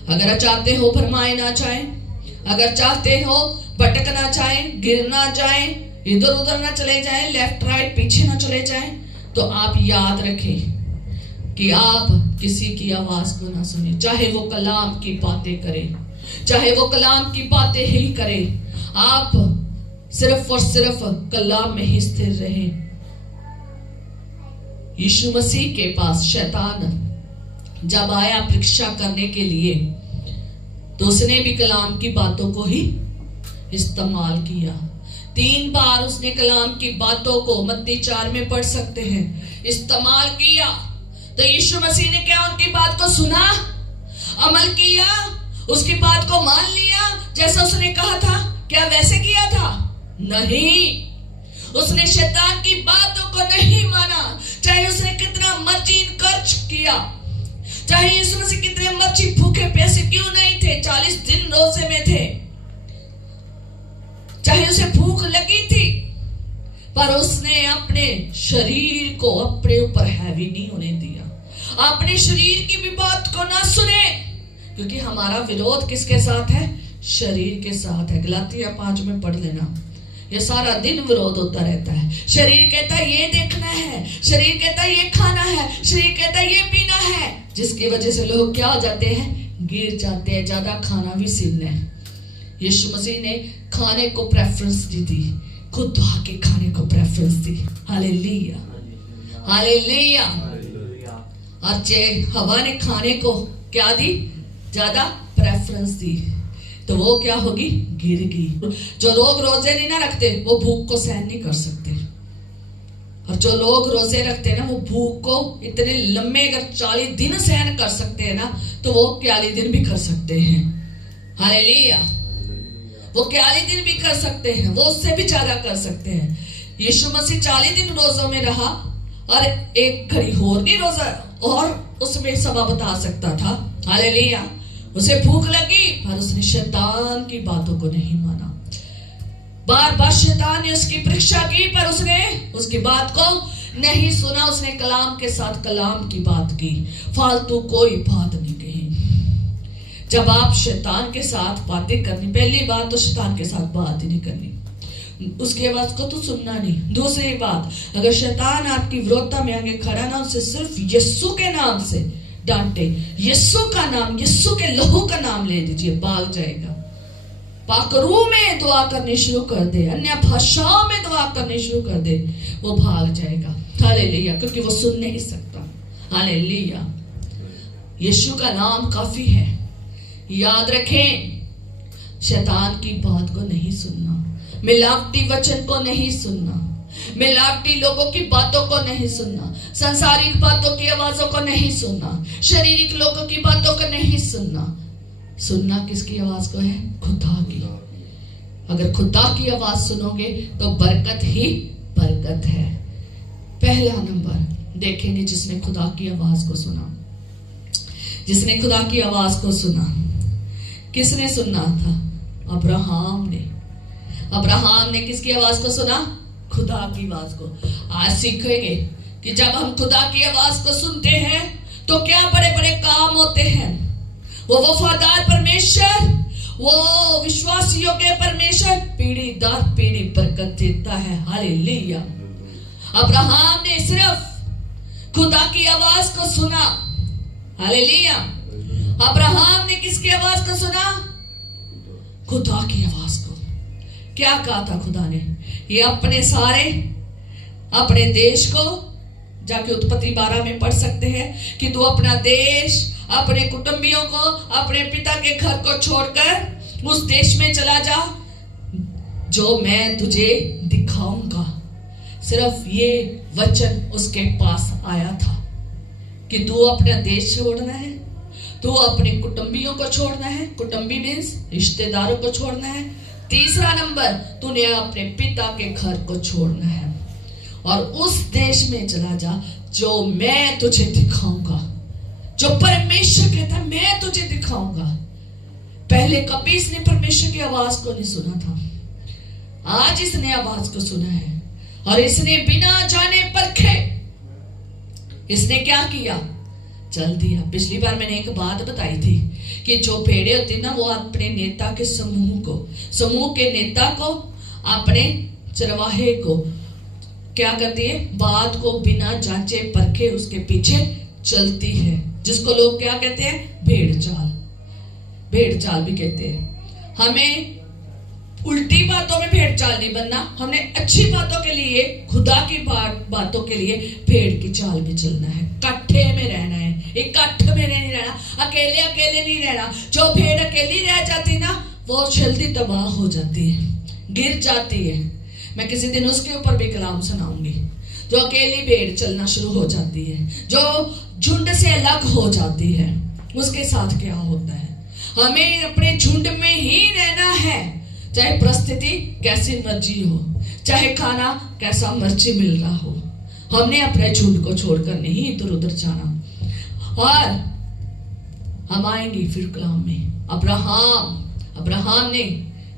अगर चाहते हो भरमाए ना जाए, अगर चाहते हो भटकना चाहे, गिरना जाए, इधर उधर ना चले जाए, लेफ्ट राइट पीछे ना चले जाए, तो आप याद रखें कि आप किसी की आवाज को ना सुने, चाहे वो कलाम की बातें करे, चाहे वो कलाम की बातें ही करे। आप सिर्फ और सिर्फ कलाम में ही स्थिर रहे। यीशु मसीह के पास शैतान जब आया परीक्षा करने के लिए, तो उसने भी कलाम की बातों को ही इस्तेमाल किया। 3 बार उसने कलाम की बातों को, मत्ती 4 में पढ़ सकते हैं, इस्तेमाल किया। तो यीशु मसीह ने क्या उनकी बात को सुना, अमल किया, उसकी बात को मान लिया, जैसा उसने कहा था क्या वैसे किया था? नहीं, उसने शैतान की बातों को नहीं माना। चाहे उसने कितना मर्जी खर्च किया, चाहे यीशु मसीह कितने मर्जी भूखे प्यासे क्यों नहीं थे, 40 दिन रोजे में थे, चाहे उसे भूख लगी थी, पर उसने अपने शरीर को अपने ऊपर हैवी नहीं होने दिया। अपने शरीर की भी बात को ना सुने, क्योंकि हमारा विरोध किसके साथ है? शरीर के साथ है। गलातिया 5 में पढ़ लेना, ये सारा दिन विरोध होता रहता है। शरीर कहता है ये देखना है, शरीर कहता है ये खाना है, शरीर कहता है ये पीना है, जिसकी वजह से लोग क्या हो जाते हैं? गिर जाते हैं। ज्यादा खाना भी सीखना है। यीशु मसीह ने खाने को प्रेफरेंस दी, खुद धो के खाने को प्रेफरेंस दी। Hallelujah, hallelujah. और जे हवा ने खाने को क्या दी? ज्यादा प्रेफरेंस दी, तो वो क्या होगी? गिरगी। जो लोग रोजे नहीं ना रखते वो भूख को सहन नहीं कर सकते, और जो लोग रोजे रखते हैं ना वो भूख को इतने लंबे, अगर 40 दिन सहन कर सकते हैं ना, तो वो 41 दिन भी कर सकते हैं। हालेलुया, वो 41 दिन भी कर सकते हैं, वो उससे भी ज्यादा कर सकते हैं। यीशु मसीह 40 दिन रोजों में रहा, और एक घड़ी और नहीं रोजा और उसमें समा बता सकता था। हालेलुया, उसे भूख लगी, पर उसने शैतान की बातों को नहीं माना। बार बार शैतान ने उसकी परीक्षा की, पर उसने उसकी बात को नहीं सुना। उसने कलाम के साथ कलाम की बात की, फालतू कोई बात नहीं कही। जब आप शैतान के साथ बातें करनी, पहली बात तो शैतान के साथ बात ही नहीं करनी, उसकी आवाज को तो सुनना नहीं। दूसरी बात, अगर शैतान आपकी विरोधता में आगे खड़ा ना, उसे सिर्फ यीशु के नाम से डांटे, यीशु का नाम, यीशु के लहू का नाम ले लीजिए, भाग जाएगा। पाकरू में दुआ करनी शुरू कर दे, अन्य भाषाओं में दुआ करनी शुरू कर दे, वो भाग जाएगा। हालेलुया, क्योंकि वो सुन नहीं सकता। हालेलुया, यीशु का नाम काफी है। याद रखें, शैतान की बात को नहीं सुनना, मिलावटी वचन को नहीं सुनना, मिलावटी लोगों की बातों को नहीं सुनना, सांसारिक बातों की आवाजों को नहीं सुनना, शारीरिक लोगों की बातों को नहीं सुनना। सुनना किसकी आवाज को है? खुदा की। अगर खुदा की आवाज सुनोगे तो बरकत ही बरकत है। पहला नंबर देखेंगे जिसने खुदा की आवाज को सुना। जिसने खुदा की आवाज को सुना, किसने सुनना था? अब्राहम ने। अब्राहम ने किसकी आवाज को सुना? खुदा की आवाज को। आज सीखेंगे कि जब हम खुदा की आवाज को सुनते हैं तो क्या बड़े बड़े काम होते हैं। वो वफादार परमेश्वर, वो विश्वास योग्य परमेश्वर पीढ़ी दर पीढ़ी बरकत देता है। हालेलुया। अब्राहम ने सिर्फ खुदा की आवाज को सुना। हालेलुया। अब्राहम ने किसकी आवाज को सुना? खुदा की आवाज को। क्या कहा था खुदा ने? ये अपने देश को, जाके उत्पत्ति 12 में पढ़ सकते हैं कि तू अपना देश, अपने कुटुंबियों को, अपने पिता के घर को छोड़कर उस देश में चला जा जो मैं तुझे दिखाऊंगा। सिर्फ ये वचन उसके पास आया था कि तू अपना देश छोड़ना है, तू अपने कुटुंबियों को छोड़ना है, कुटुंबी मीन्स रिश्तेदारों को छोड़ना है। तीसरा नंबर, तूने अपने पिता के घर को छोड़ना है और उस देश में चला जा जो मैं तुझे दिखाऊंगा। जो परमेश्वर कहता है मैं तुझे दिखाऊंगा। पहले कभी इसने परमेश्वर की आवाज को नहीं सुना था, आज इसने आवाज को सुना है और इसने बिना जाने परखे इसने क्या किया? चल दिया। पिछली बार मैंने एक बात बताई थी कि जो भेड़े होती ना, वो अपने नेता के समूह के नेता को, अपने चरवाहे को क्या करती है? बात को बिना जांचे परखे उसके पीछे चलती है, जिसको लोग क्या कहते हैं? भेड़ चाल। भेड़ चाल भी कहते हैं। हमें उल्टी बातों में भेड़ चाल नहीं बनना, हमने अच्छी बातों के लिए, खुदा की बातों के लिए भेड़ की चाल में चलना है। इकट्ठे में रहना है, इकट्ठ में नहीं रहना, अकेले नहीं रहना। जो भेड़ अकेली रह जाती ना, वो जल्दी तबाह हो जाती है, गिर जाती है। मैं किसी दिन उसके ऊपर भी कलाम सुनाऊंगी। जो अकेली भेड़ चलना शुरू हो जाती है, जो झुंड से अलग हो जाती है, उसके साथ क्या होता है? हमें अपने झुंड में ही रहना है, चाहे परिस्थिति कैसी मर्जी हो, चाहे खाना कैसा मर्जी मिल रहा हो, हमने अपने झुंड को छोड़कर नहीं इधर उधर जाना। और हम आएंगे फिर कलाम में। अब्राहम ने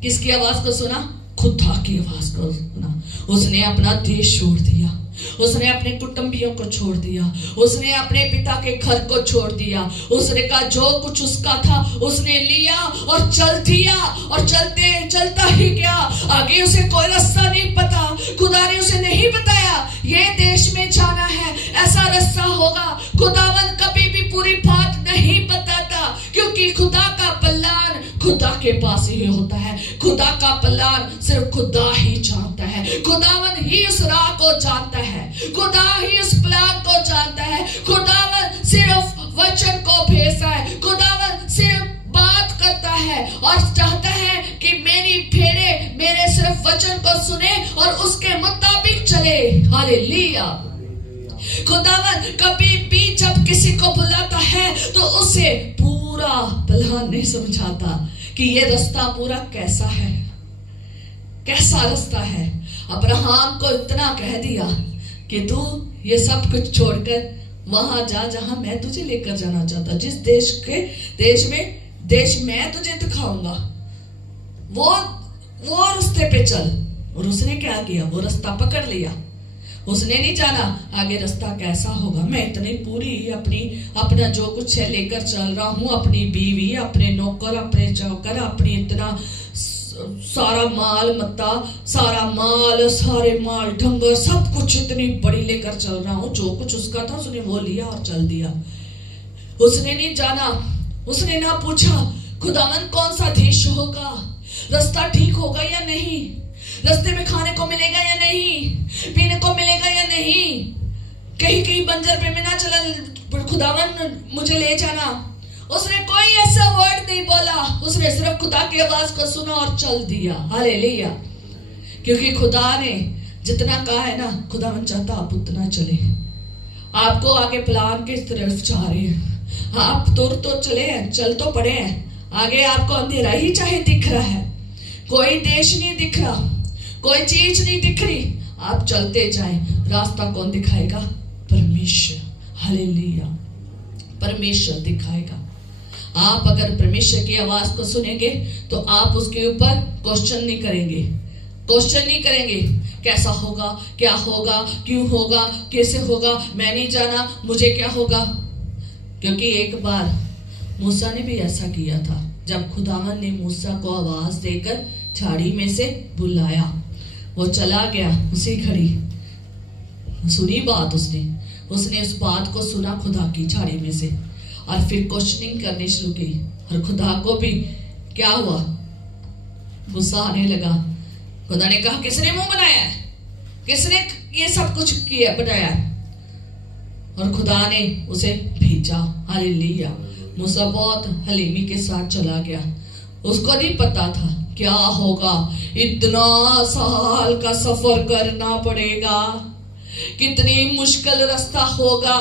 किसकी आवाज को सुना? खुदा की आवाज को सुना। उसने अपना देश छोड़ दिया, उसने अपने कुटुंबियों को छोड़ दिया, उसने अपने पिता के घर को छोड़ दिया। उसने कहा जो कुछ उसका था उसने लिया और चल दिया, और चलता ही गया। आगे उसे कोई रास्ता नहीं पता, खुदा ने उसे नहीं बताया ये देश में जाना है, ऐसा रास्ता होगा। खुदावन कभी भी पूरी बात नहीं बताता, क्योंकि खुदा का प्लान खुदा के पास ही होता है। खुदा का प्लान सिर्फ खुदा ही जानता है। खुदावन ही उस राह को जानता है, खुदा ही उस प्लान को जानता है। खुदावन सिर्फ वचन को भेजता है, खुदावन सिर्फ बात करता है और चाहता है कि मेरी भेड़ें मेरे सिर्फ वचन को सुने और उसके मुताबिक चले। हालेलुया। खुदावन कभी भी जब किसी को बुलाता है तो उसे पूरा प्लान नहीं समझाता कि ये रास्ता पूरा कैसा है, कैसा रास्ता है। अब्राहम को इतना कह दिया कि तू ये सब कुछ छोड़कर वहां जा जहां मैं तुझे लेकर जाना चाहता, जिस देश मैं तुझे दिखाऊंगा, वो रास्ते पे चल। और उसने क्या किया? वो रास्ता पकड़ लिया। उसने नहीं जाना आगे रास्ता कैसा होगा, मैं इतनी पूरी अपना जो कुछ है लेकर चल रहा हूं, अपनी बीवी, अपने नौकर, अपने चौकर, अपनी इतना सारा माल मत्ता, सारा माल, सारे माल ढंगर, सब कुछ इतनी बड़ी लेकर चल रहा हूं। जो कुछ उसका था उसने वो लिया और चल दिया। उसने नहीं जाना, उसने ना पूछा खुदावन कौन सा देश होगा, रास्ता ठीक होगा या नहीं, रास्ते में खाने को मिलेगा या नहीं, पीने को मिलेगा या नहीं, कहीं बंजर पे मैं ना चला, खुदावन मुझे ले जाना। उसने कोई ऐसा वर्ड नहीं बोला, उसने सिर्फ खुदा की आवाज को सुना और चल दिया। हालेलुया। क्योंकि खुदा ने जितना कहा है ना, खुदावन चाहता आप उतना चले। आपको आगे प्लान की तरफ जा रहे हैं, आप तुर तो चले हैं, चल तो पड़े हैं, आगे आपको अंधेरा ही चाहे दिख रहा है, कोई देश नहीं दिख रहा, कोई चीज नहीं दिख रही, आप चलते जाएं। रास्ता कौन दिखाएगा? परमेश्वर। हालेलुया। परमेश्वर दिखाएगा। आप अगर परमेश्वर की आवाज को सुनेंगे तो आप उसके ऊपर क्वेश्चन नहीं करेंगे कैसा होगा, क्या होगा, क्यों होगा, कैसे होगा, मैं नहीं जाना, मुझे क्या होगा। क्योंकि एक बार मूसा ने भी ऐसा किया था, जब खुदावन ने मूसा को आवाज देकर झाड़ी में से बुलाया, वो चला गया उसी घड़ी, सुनी बात उसने उस बात को सुना खुदा की झाड़ी में से, और फिर क्वेश्चनिंग करनी शुरू की। और खुदा को भी क्या हुआ? गुस्सा आने लगा। खुदा ने कहा किसने मुंह बनाया है, किसने ये सब कुछ किया बनाया है? और खुदा ने उसे भेजा। हालेलुया। मूसा बहुत हलीमी के साथ चला गया। उसको नहीं पता था क्या होगा, इतना साल का सफर करना पड़ेगा, कितनी मुश्किल रास्ता होगा,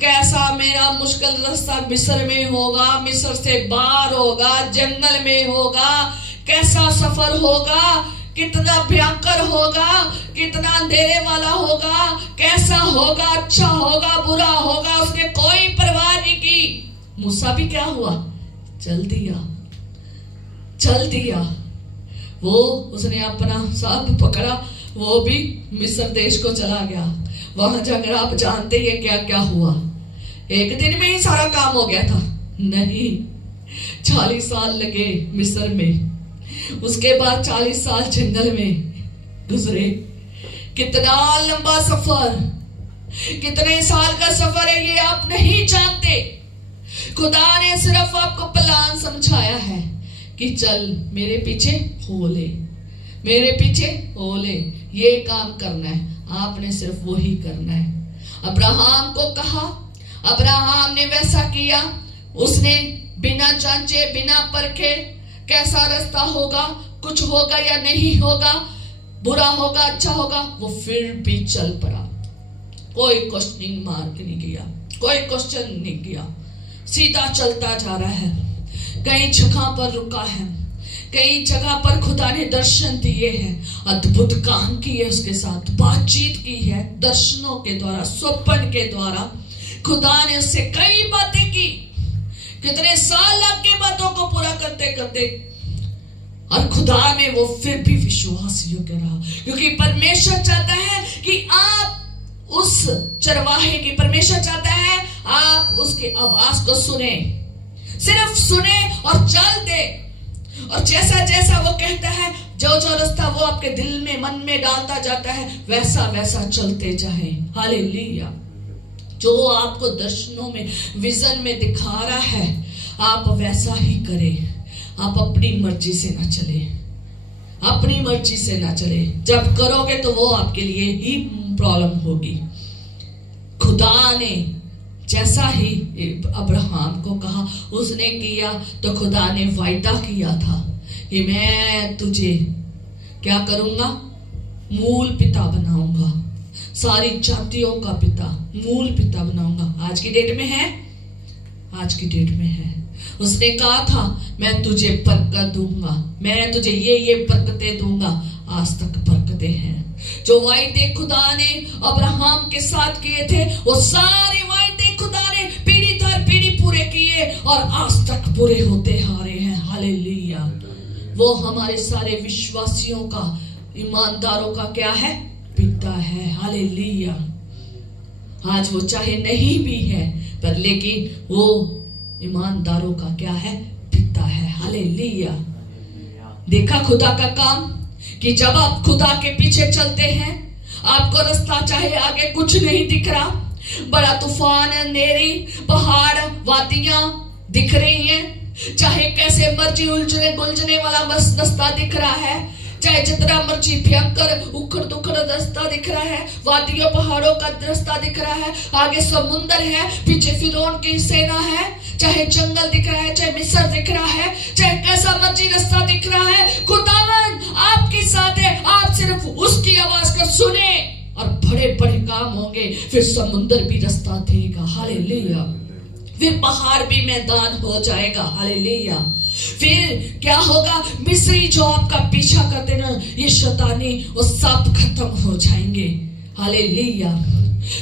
कैसा मेरा मुश्किल रास्ता मिस्र में होगा, मिस्र से बाहर होगा, जंगल में होगा, कैसा सफर होगा, कितना भयंकर होगा, कितना अंधेरे वाला होगा, कैसा होगा, अच्छा होगा, बुरा होगा, उसने कोई परवाह नहीं की। मूसा भी क्या हुआ? चल दिया। वो उसने अपना सब पकड़ा, वो भी मिस्र देश को चला गया। वहां जाकर आप जानते हैं क्या क्या हुआ। एक दिन में ही सारा काम हो गया था? नहीं, 40 साल लगे मिस्र में, उसके बाद 40 साल जंगल में गुजरे। कितना लंबा सफर, कितने साल का सफर है ये आप नहीं जानते। खुदा ने सिर्फ आपको प्लान समझाया है कि चल मेरे पीछे हो ले, ये काम करना है, आपने सिर्फ वो ही करना है। अब्राहम को कहा, अब्राहम ने वैसा किया। उसने बिना जांचे, बिना परखे कैसा रास्ता होगा, कुछ होगा या नहीं होगा, बुरा होगा, अच्छा होगा, वो फिर भी चल पड़ा। कोई क्वेश्चनिंग मार्क नहीं किया, कोई क्वेश्चन नहीं किया, सीधा चलता जा रहा है। कई जगह पर रुका है, कई जगह पर खुदा ने दर्शन दिए हैं, अद्भुत काम किए, उसके साथ बातचीत की है, दर्शनों के द्वारा, स्वप्न के द्वारा खुदा ने उससे कई बातें की। कितने साल लग गए बातों को पूरा करते करते, और खुदा ने वो फिर भी विश्वास योग्य रहा, क्योंकि परमेश्वर चाहता है कि आप उस चरवाहे की, परमेश्वर चाहता है आप उसकी आवाज को सुने, सिर्फ सुने और चल दे। और जैसा जैसा वो कहता है, जो जो रास्ता वो आपके दिल में, मन में डालता जाता है, वैसा वैसा चलते जाए। हालेलुया। जो आपको दर्शनों में, विजन में दिखा रहा है, आप वैसा ही करें। आप अपनी मर्जी से ना चले, अपनी मर्जी से ना चले। जब करोगे तो वो आपके लिए ही प्रॉब्लम होगी। खुदा ने जैसा ही अब्राहम को कहा, उसने किया। तो खुदा ने वायदा किया था कि मैं तुझे क्या करूंगा, मूल पिता बनाऊंगा, सारी जातियों का पिता, मूल पिता बनाऊंगा। आज की डेट में है, आज की डेट में है। उसने कहा था मैं तुझे बरकत दूंगा, मैं तुझे ये बरकतें दूंगा। आज तक बरकतें हैं। जो वायदे खुदा ने अब्राहम के साथ किए थे, वो सारे वायदे खुदा ने पीढ़ी दर पीढ़ी पूरे किए और आज तक पूरे होते आ रहे हैं। हालेलुया। वो हमारे सारे विश्वासियों का, ईमानदारों का क्या है, पिता है। हालेलुया। आज वो चाहे नहीं भी है, पर लेकिन वो ईमानदारों का क्या है, पिता है। हालेलुया। देखा खुदा का काम कि जब आप खुदा के पीछे चलते हैं, आपको रास्ता चाहे आगे कुछ नहीं दिख रहा, बड़ा तूफान, अंधेरी, पहाड़, वादियां दिख रही हैं, चाहे कैसे मर्जी उलझने गुलझने वाला बस रास्ता दिख रहा है, चाहे जितना मर्जी भयंकर उखड़ दुखड़ रास्ता दिख रहा है, वादियों पहाड़ों का रास्ता दिख रहा है, आगे समुंदर है, पीछे फिरौन की सेना है, चाहे जंगल दिख रहा है, चाहे मिस्र दिख रहा है, चाहे कैसा मर्जी रास्ता दिख रहा है, खुदावन आपके साथ है। आप सिर्फ उसकी आवाज को सुने और बड़े बड़े काम होंगे। फिर समुंदर भी रास्ता देगा। हालेलुया। फिर पहाड़ भी मैदान हो जाएगा। हालेलुया। फिर क्या होगा, मिस्री जो आपका पीछा करते ना, ये शैतानी, वो सब खत्म हो जाएंगे। हालेलुया।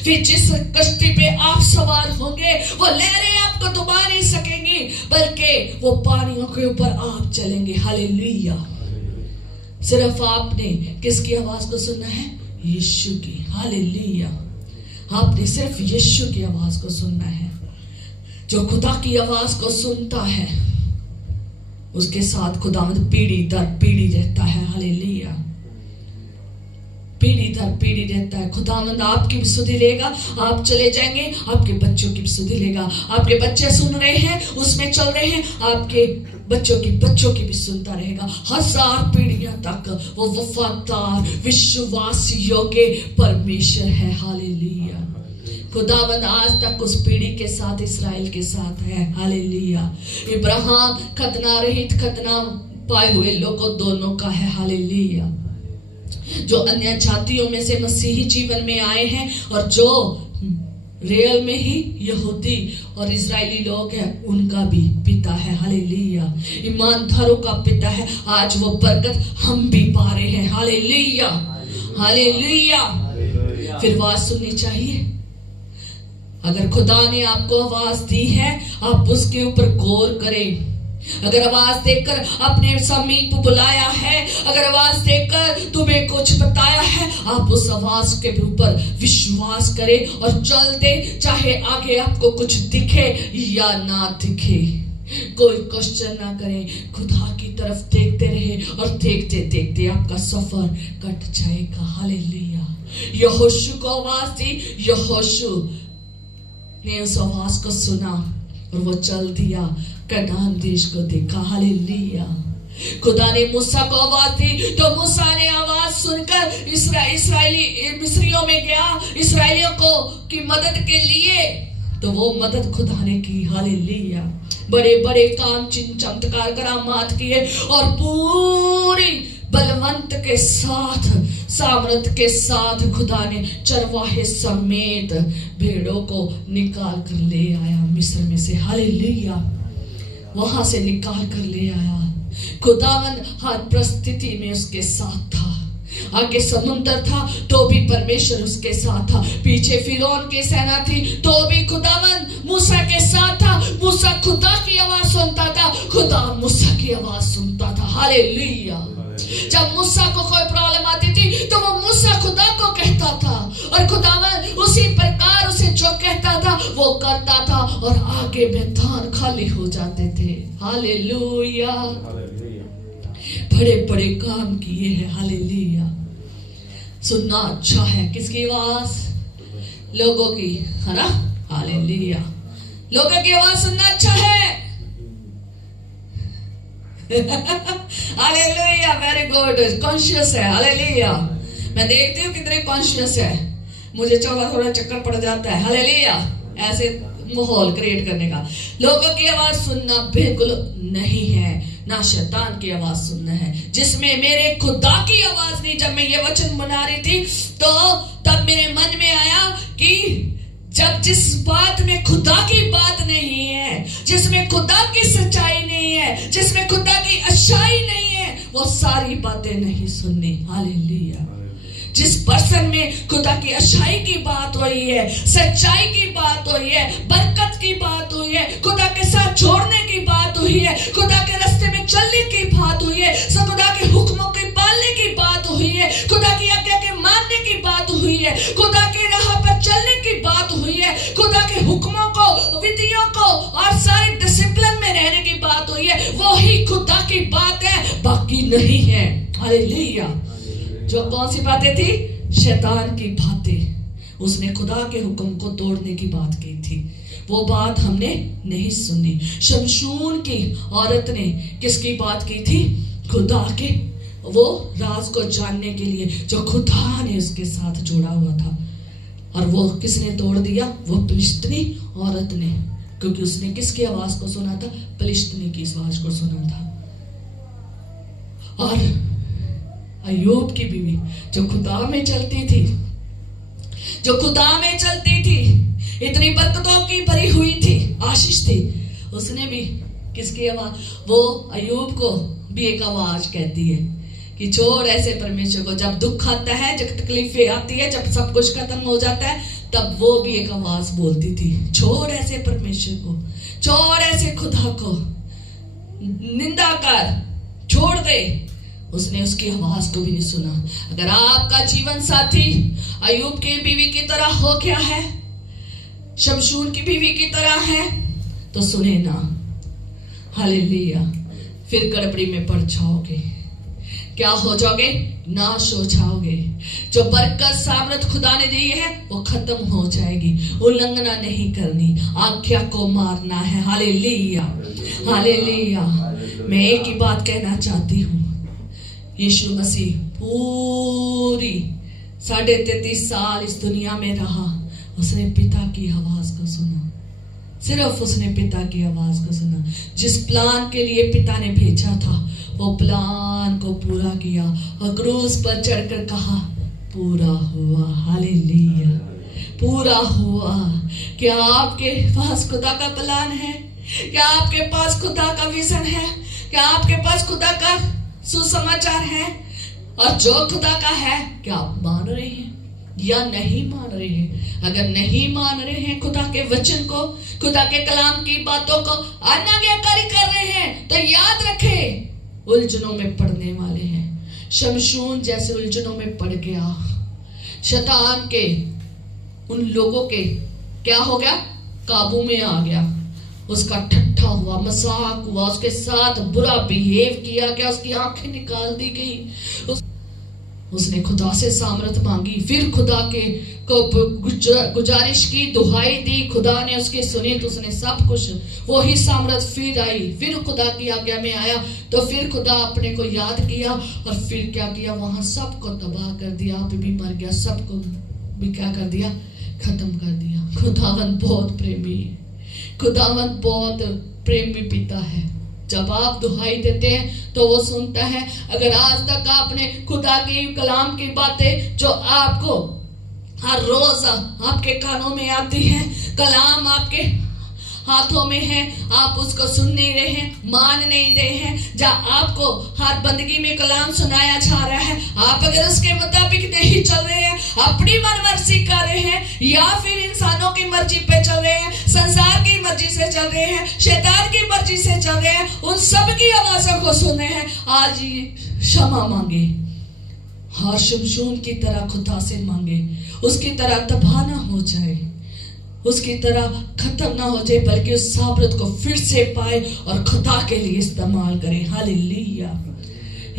फिर जिस कश्ती पे आप सवार होंगे, वो लहरें आपको डुबा नहीं सकेंगी, बल्कि वो पानियों के ऊपर आप चलेंगे। हालेलुया। सिर्फ आपने किसकी आवाज को सुनना है, यीशु की। हालेलुया। आपने सिर्फ यीशु की आवाज को सुनना है। जो खुदा की आवाज को सुनता है, उसके साथ खुदावंद पीढ़ी दर पीढ़ी रहता है। हालेलुया। पीढ़ी दर पीढ़ी रहता है। खुदावंद आपकी भी सुधि लेगा, आप चले जाएंगे, आपके बच्चों की भी सुधि लेगा। आपके बच्चे सुन रहे हैं, उसमें चल रहे हैं, आपके बच्चों की भी सुनता रहेगा। 1000 पीढ़ियां तक वो वफादार, विश्वास योग्य परमेश्वर है। हालेलुया। खुदावंद आज तक उस पीढ़ी के साथ, इस्राएल के साथ है। हालेलुया। इब्राहिम खतना रहित, खतना पाए हुए लोगों दोनों का है। हालेलुया। जो अन्य जातियों में से मसीही जीवन में आए हैं और जो रियल में ही यहूदी और इजरायली लोग हैं, उनका भी पिता है। हालेलुया। ईमानदारों का पिता है। आज वो बरकत हम भी पा रहे हैं। हालेलुया। हालेलुया। फिर आवाज सुननी चाहिए। अगर खुदा ने आपको आवाज दी है, आप उसके ऊपर गौर करें। अगर आवाज देकर अपने समीप बुलाया है, अगर आवाज देकर तुम्हें कुछ बताया है, आप उस आवाज के ऊपर विश्वास करें और चल दे। चाहे आगे आपको कुछ दिखे या ना दिखे, कोई क्वेश्चन ना करें, खुदा की तरफ देखते रहे और देखते देखते आपका सफर कट जाएगा। हालेलुया। यहोशू को आवाज दी, यहोशू ने उस आवाज को सुना और वो चल दिया, कनान देश को देखा। हालेलुया। खुदा ने मूसा को आवाज दी, तो मूसा ने आवाज सुनकर इस्राएली मिस्रियों में गया, इस्राएलियों को की मदद के लिए, तो वो मदद खुदा ने की। हालेलुया। बड़े बड़े काम, चिन्ह, चमत्कार, करामात किए और पूरी बलवंत के साथ, सामर्थ के साथ खुदा ने चरवाहे समेत भेड़ों को निकाल कर ले आया मिस्र में से। हालेलुया। वहां से निकाल कर ले आया। खुदावन हर परिस्थिति में उसके साथ था। आगे समुंदर था तो भी परमेश्वर उसके साथ था, पीछे फिरौन की सेना थी तो भी खुदावन मूसा के साथ था। मूसा खुदा की आवाज सुनता था, खुदा मूसा की आवाज सुनता था। हालेलुया। जब मूसा को कोई प्रॉब्लम आती थी तो वो मूसा खुदा को कहता था और खुदावन उसी प्रकार उसे जो कहता था वो करता था और आगे मैदान खाली हो जाते थे। हालेलुया। बड़े बड़े काम किए हैं। हालेलुया। सुनना अच्छा है। किसकी आवाज? लोगों की, है ना? हालेलुया। लोगों की आवाज सुनना अच्छा है। हालेलुया। Very good. कॉन्शियस है। हालेलुया। मैं देखती हूँ कितने कॉन्शियस है। मुझे थोड़ा चक्कर पड़ जाता है। हालेलुया। ऐसे माहौल क्रिएट करने का। लोगों की आवाज सुनना बिल्कुल नहीं है, ना शैतान की आवाज सुनना है, जिसमें मेरे खुदा की आवाज नहीं। जब मैं ये वचन बना रही थी तो तब मेरे मन में आया कि जब जिस बात में खुदा की बात नहीं है, जिसमें खुदा की सच्चाई नहीं है, जिसमें खुदा की अच्छाई नहीं है, वो सारी बातें नहीं सुननी। हालेलुया। जिस पर्सन में खुदा की अच्छाई की बात हुई है, सच्चाई की बात हुई है, बरकत की बात हुई है, खुदा के साथ जोड़ने की बात हुई है, खुदा के रास्ते में चलने की बात हुई है, खुदा के हुक्मों के पालने की बात हुई है, खुदा की आज्ञा के मानने की बात हुई है, खुदा के राह पर चलने की बात हुई है, खुदा के हुक्मों को, विधियों को और सारे डिसिप्लिन में रहने की बात हुई है, वो ही खुदा की बात है, बाकी नहीं है। हालेलुया। जो कौन सी बातें थी? शैतान की बातें। उसने खुदा के हुक्म को तोड़ने की बात की थी, वो बात हमने नहीं सुनी। शमशून की औरत ने किसकी बात की थी? खुदा के वो राज को जानने के लिए जो खुदा ने उसके साथ जोड़ा हुआ था। और वो किसने तोड़ दिया? वो फिलिस्तीनी औरत ने, क्योंकि उसने किसकी आवाज को सुना था? फिलिस्तीनी की आवाज को सुना था। और अय्यूब की बीवी जो खुदा में चलती थी, जो खुदा में चलती थी, इतनी बरकतों की भरी हुई थी, आशीष थी, उसने भी किसकी आवाज? वो अय्यूब को भी एक आवाज कहती है कि छोड़ ऐसे परमेश्वर को। जब दुख आता है, जब तकलीफें आती है, जब सब कुछ खत्म हो जाता है, तब वो भी एक आवाज बोलती थी, छोड़ ऐसे परमेश्वर को, छोड़ ऐसे खुदा को, निंदा कर, छोड़ दे। उसने उसकी आवाज को भी नहीं सुना। अगर आपका जीवन साथी अय्यूब की बीवी की तरह हो गया है, शमशून की बीवी की तरह है, तो सुने ना। हालेलुया। फिर गड़बड़ी में पड़ जाओगे। क्या हो जाओगे? नाश हो जाओगे। जो बरकत सामर्थ खुदा ने दी है वो खत्म हो जाएगी। उल्लंघना नहीं करनी, आज्ञा को मारना है। हालेलुया। हालेलुया। मैं एक ही बात कहना चाहती हूँ, यीशु मसीह पूरी 33.5 साल इस दुनिया में रहा, उसने पिता की आवाज को सुना। सिर्फ उसने पिता की आवाज को सुना। जिस प्लान के लिए पिता ने भेजा था वो प्लान को पूरा किया और क्रूस पर चढ़कर कहा पूरा हुआ। हालेलुया। पूरा हुआ। क्या आपके पास खुदा का प्लान है? क्या आपके पास खुदा का विजन है? क्या आपके पास खुदा का सुसमाचार है? और जो खुदा का है, क्या आप मान रहे हैं या नहीं मान रहे हैं? अगर नहीं मान रहे हैं खुदा के वचन को, खुदा के कलाम की बातों को अनाज्ञाकारी कर रहे हैं, तो याद रखें उलझनों में पड़ने वाले हैं। शमशून जैसे उलझनों में पड़ गया। शैतान के उन लोगों के क्या हो गया? काबू में आ गया। उसका ठट्ठा हुआ, मजाक हुआ, उसके साथ बुरा बिहेव किया गया, उसकी आंखें निकाल दी गई। उसने खुदा से सामर्थ मांगी, फिर खुदा के को गुजारिश की, दुहाई दी, खुदा ने उसकी सुनी तो उसने सब कुछ, वही सामर्थ फिर आई, फिर खुदा की आज्ञा में आया, तो फिर खुदा अपने को याद किया और फिर क्या किया? वहां सबको तबाह कर दिया, आप भी मर गया, सबको भी क्या कर दिया? खत्म कर दिया। खुदावन बहुत प्रेमी है, खुदावन बहुत प्रेमी पिता है। जब आप दुहाई देते हैं तो वो सुनता है। अगर आज तक आपने खुदा की कलाम की बातें जो आपको हर रोज आपके कानों में आती हैं, कलाम आपके हाथों में है, आप उसको सुन नहीं रहे हैं, मान नहीं रहे हैं। जहाँ आपको हर बंदगी में कलाम सुनाया जा रहा है, आप अगर उसके मुताबिक नहीं चल रहे हैं, अपनी मनमर्जी कर रहे हैं, या फिर इंसानों की मर्जी पे चल रहे हैं, संसार की मर्जी से चल रहे हैं, शैतान की मर्जी से चल रहे हैं, उन सब की आवाजों को सुने हैं, आज क्षमा मांगे और शमशून की तरह खुदा से मांगे, उसकी तरह तबाह ना हो जाए, उसकी तरह खत्म ना हो जाए, बल्कि उस साबरत को फिर से पाए और खुदा के लिए इस्तेमाल करें। हालेलुया।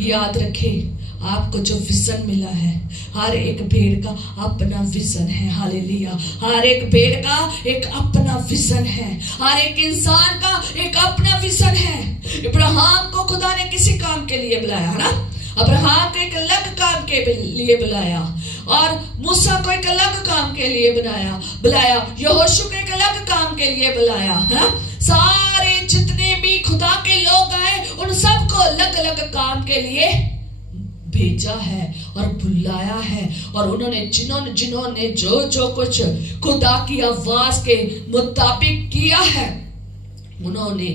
याद रखें, आपको जो विजन मिला है, हर एक भेड़ का अपना विजन है। हालेलुया। हर एक भेड़ का एक अपना विजन है, हर एक इंसान का एक अपना विजन है। इब्राहिम को खुदा ने किसी काम के लिए बुलाया है ना, अब्राहम को एक अलग काम के लिए बुलाया, और मूसा को एक अलग काम के लिए बुलाया, यहोशू को एक अलग काम के लिए बुलाया, है ना। सारे जितने भी खुदा के लोग आए, उन सबको अलग अलग काम के लिए भेजा है और बुलाया है। और उन्होंने जिन्होंने जो कुछ खुदा की आवाज के मुताबिक किया है, उन्होंने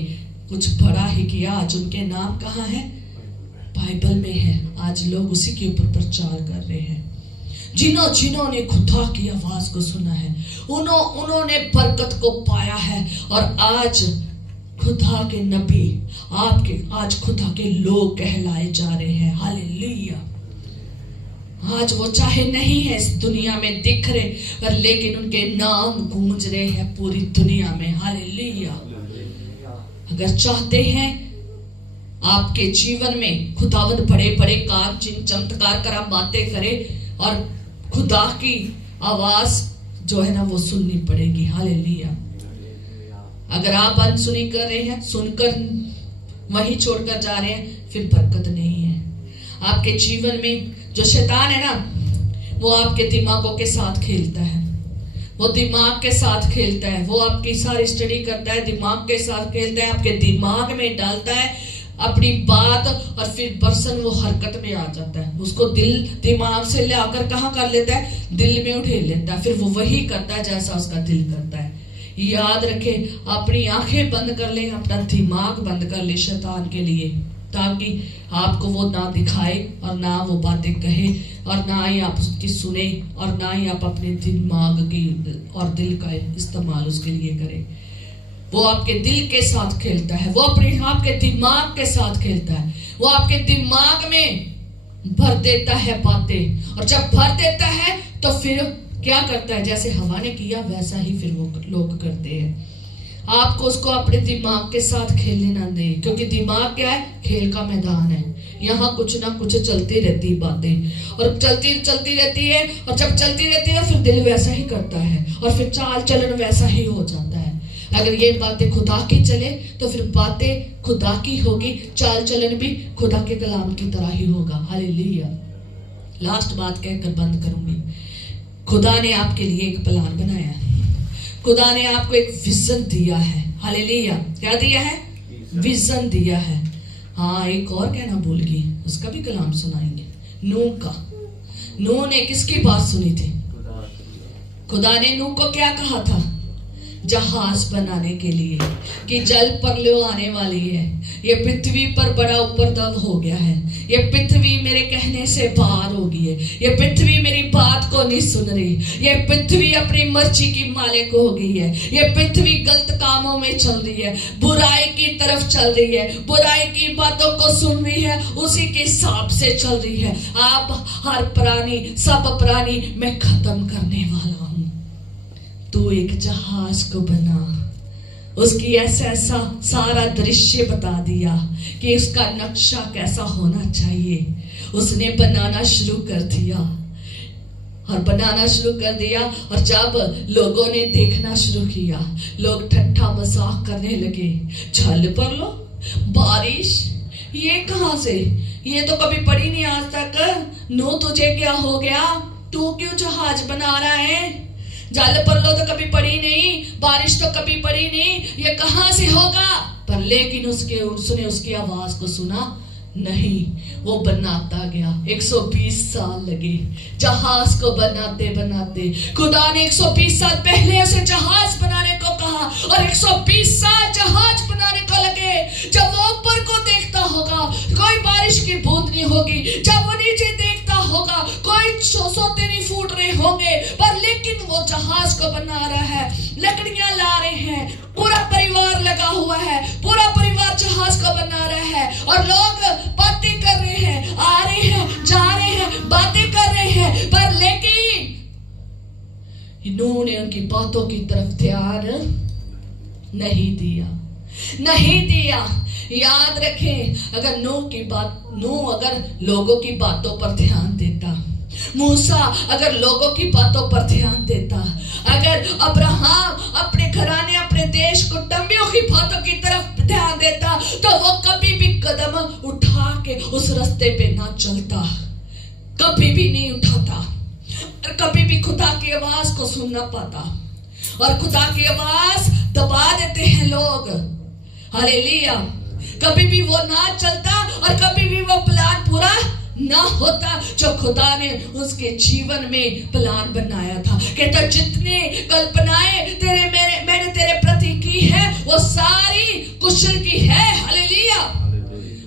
कुछ बड़ा ही किया। आज उनके नाम कहाँ है? बाइबल में है। आज लोग उसी के ऊपर प्रचार कर रहे हैं। जिन्होंने खुदा की आवाज को सुना है, उन्होंने बरकत को पाया है। और आज खुदा के नबी आज खुदा के लोग कहलाए जा रहे हैं। हालेलुया। आज वो चाहे नहीं है इस दुनिया में दिख रहे, पर लेकिन उनके नाम गूंज रहे हैं पूरी दुनिया में। हालेलुया। अगर चाहते हैं आपके जीवन में खुदावंद बड़े बड़े काम, चिन्ह, चमत्कार, करामातें करे, और खुदा की आवाज जो है ना वो सुननी पड़ेगी। हालेलुया। अगर आप अनसुनी कर रहे हैं, सुनकर वहीं छोड़कर जा रहे हैं, फिर बरकत नहीं है आपके जीवन में। जो शैतान है ना, वो आपके दिमागों के साथ खेलता है, वो दिमाग के साथ खेलता है, वो आपकी सारी स्टडी करता है, दिमाग के साथ खेलता है, आपके दिमाग में डालता है अपनी बात, और फिर पर्सन वो हरकत में आ जाता है। उसको दिमाग से लाकर कहाँ कर लेता है? दिल में उठेल लेता है, फिर वो वही करता है जैसा उसका दिल करता है। याद रखें, अपनी आंखें बंद कर लें, अपना दिमाग बंद कर ले शैतान के लिए, ताकि आपको वो ना दिखाए और ना वो बातें कहे, और ना ही आप उसकी सुने, और ना ही आप अपने दिमाग की और दिल का इस्तेमाल उसके लिए करें। वो आपके दिल के साथ खेलता है, वो अपने आपके दिमाग के साथ खेलता है, वो आपके दिमाग में भर देता है बातें, और जब भर देता है तो फिर क्या करता है? जैसे हवा ने किया वैसा ही फिर वो लोग करते हैं। आपको उसको अपने दिमाग के साथ खेलने ना दें, क्योंकि दिमाग क्या है? खेल का मैदान है। यहाँ कुछ ना कुछ चलती रहती बातें, और चलती रहती है, और जब चलती रहती है फिर दिल वैसा ही करता है, और फिर चाल चलन वैसा ही हो जाता है। अगर ये बातें खुदा की चले तो फिर बातें खुदा की होगी, चाल चलन भी खुदा के कलाम की तरह ही होगा। हालेलुया। लास्ट बात कहकर बंद करूंगी। खुदा ने आपके लिए एक प्लान बनाया है, खुदा ने आपको एक विजन दिया है। हालेलुया। क्या दिया है? विजन दिया है। हाँ, एक और कहना भूल गई, उसका भी कलाम सुनाएंगे। नूह का। नूह ने किसकी बात सुनी थी? खुदा ने नूह को क्या कहा था? जहाज बनाने के लिए, कि जल प्रलय आने वाली है, ये पृथ्वी पर बड़ा उपद्रव हो गया है, ये पृथ्वी मेरे कहने से बाहर हो गई है, ये पृथ्वी मेरी बात को नहीं सुन रही, ये पृथ्वी अपनी मर्जी की मालिक हो गई है, ये पृथ्वी गलत कामों में चल रही है, बुराई की तरफ चल रही है, बुराई की बातों को सुन रही है, उसी के हिसाब से चल रही है। आप हर प्राणी, सब प्राणी मैं खत्म करने वाला हूं। तू एक जहाज को बना। उसकी ऐसा सारा दृश्य बता दिया कि उसका नक्शा कैसा होना चाहिए। उसने बनाना शुरू कर दिया, और बनाना शुरू कर दिया, और जब लोगों ने देखना शुरू किया, लोग ठट्ठा मजाक करने लगे। छल पर लो, बारिश, ये कहां से? ये तो कभी पड़ी नहीं आज तक। नो, तुझे क्या हो गया? तू क्यों जहाज बना रहा है? जल पर लो तो कभी पड़ी नहीं, बारिश तो कभी पड़ी नहीं, ये कहां से होगा? पर लेकिन उसने उसकी आवाज को सुना नहीं, वो बनाता गया। 120 साल लगे जहाज को बनाते बनाते। खुदा ने 120 साल पहले उसे जहाज बनाने को कहा और 120 साल जहाज बनाने को लगे। जब वो ऊपर को देखता होगा कोई बारिश की बूंद नहीं होगी, जब वो नीचे देखता होगा कोई सोते नहीं फूट रहे होंगे, पर लेकिन वो जहाज को बना रहा है, लकड़ियां ला रहे हैं, पूरा परिवार लगा हुआ है, पूरा परिवार जहाज को बना रहा है और लोग बातें कर रहे हैं, आ रहे हैं, जा रहे हैं, बातें कर रहे हैं, पर लेकिन इन्होंने उनकी बातों की तरफ ध्यान नहीं दिया। याद रखें, अगर नूह अगर लोगों की बातों पर ध्यान देता, मूसा अगर लोगों की बातों पर ध्यान देता, अगर अब्राहम अपने घराने, अपने देश, कुटुंबियों की बातों की तरफ ध्यान देता, तो वो कभी भी कदम उठा के उस रास्ते पे ना चलता, कभी भी नहीं उठाता और कभी भी खुदा की आवाज को सुन ना पाता। और खुदा की आवाज दबा देते हैं लोग। हालेलुया। कभी भी वो ना चलता और कभी भी वो प्लान पूरा ना होता जो खुदा ने उसके जीवन में प्लान बनाया था। कहता जितने कल्पनाएं मैंने तेरे प्रति की है वो सारी कुशल की है। हालेलुया।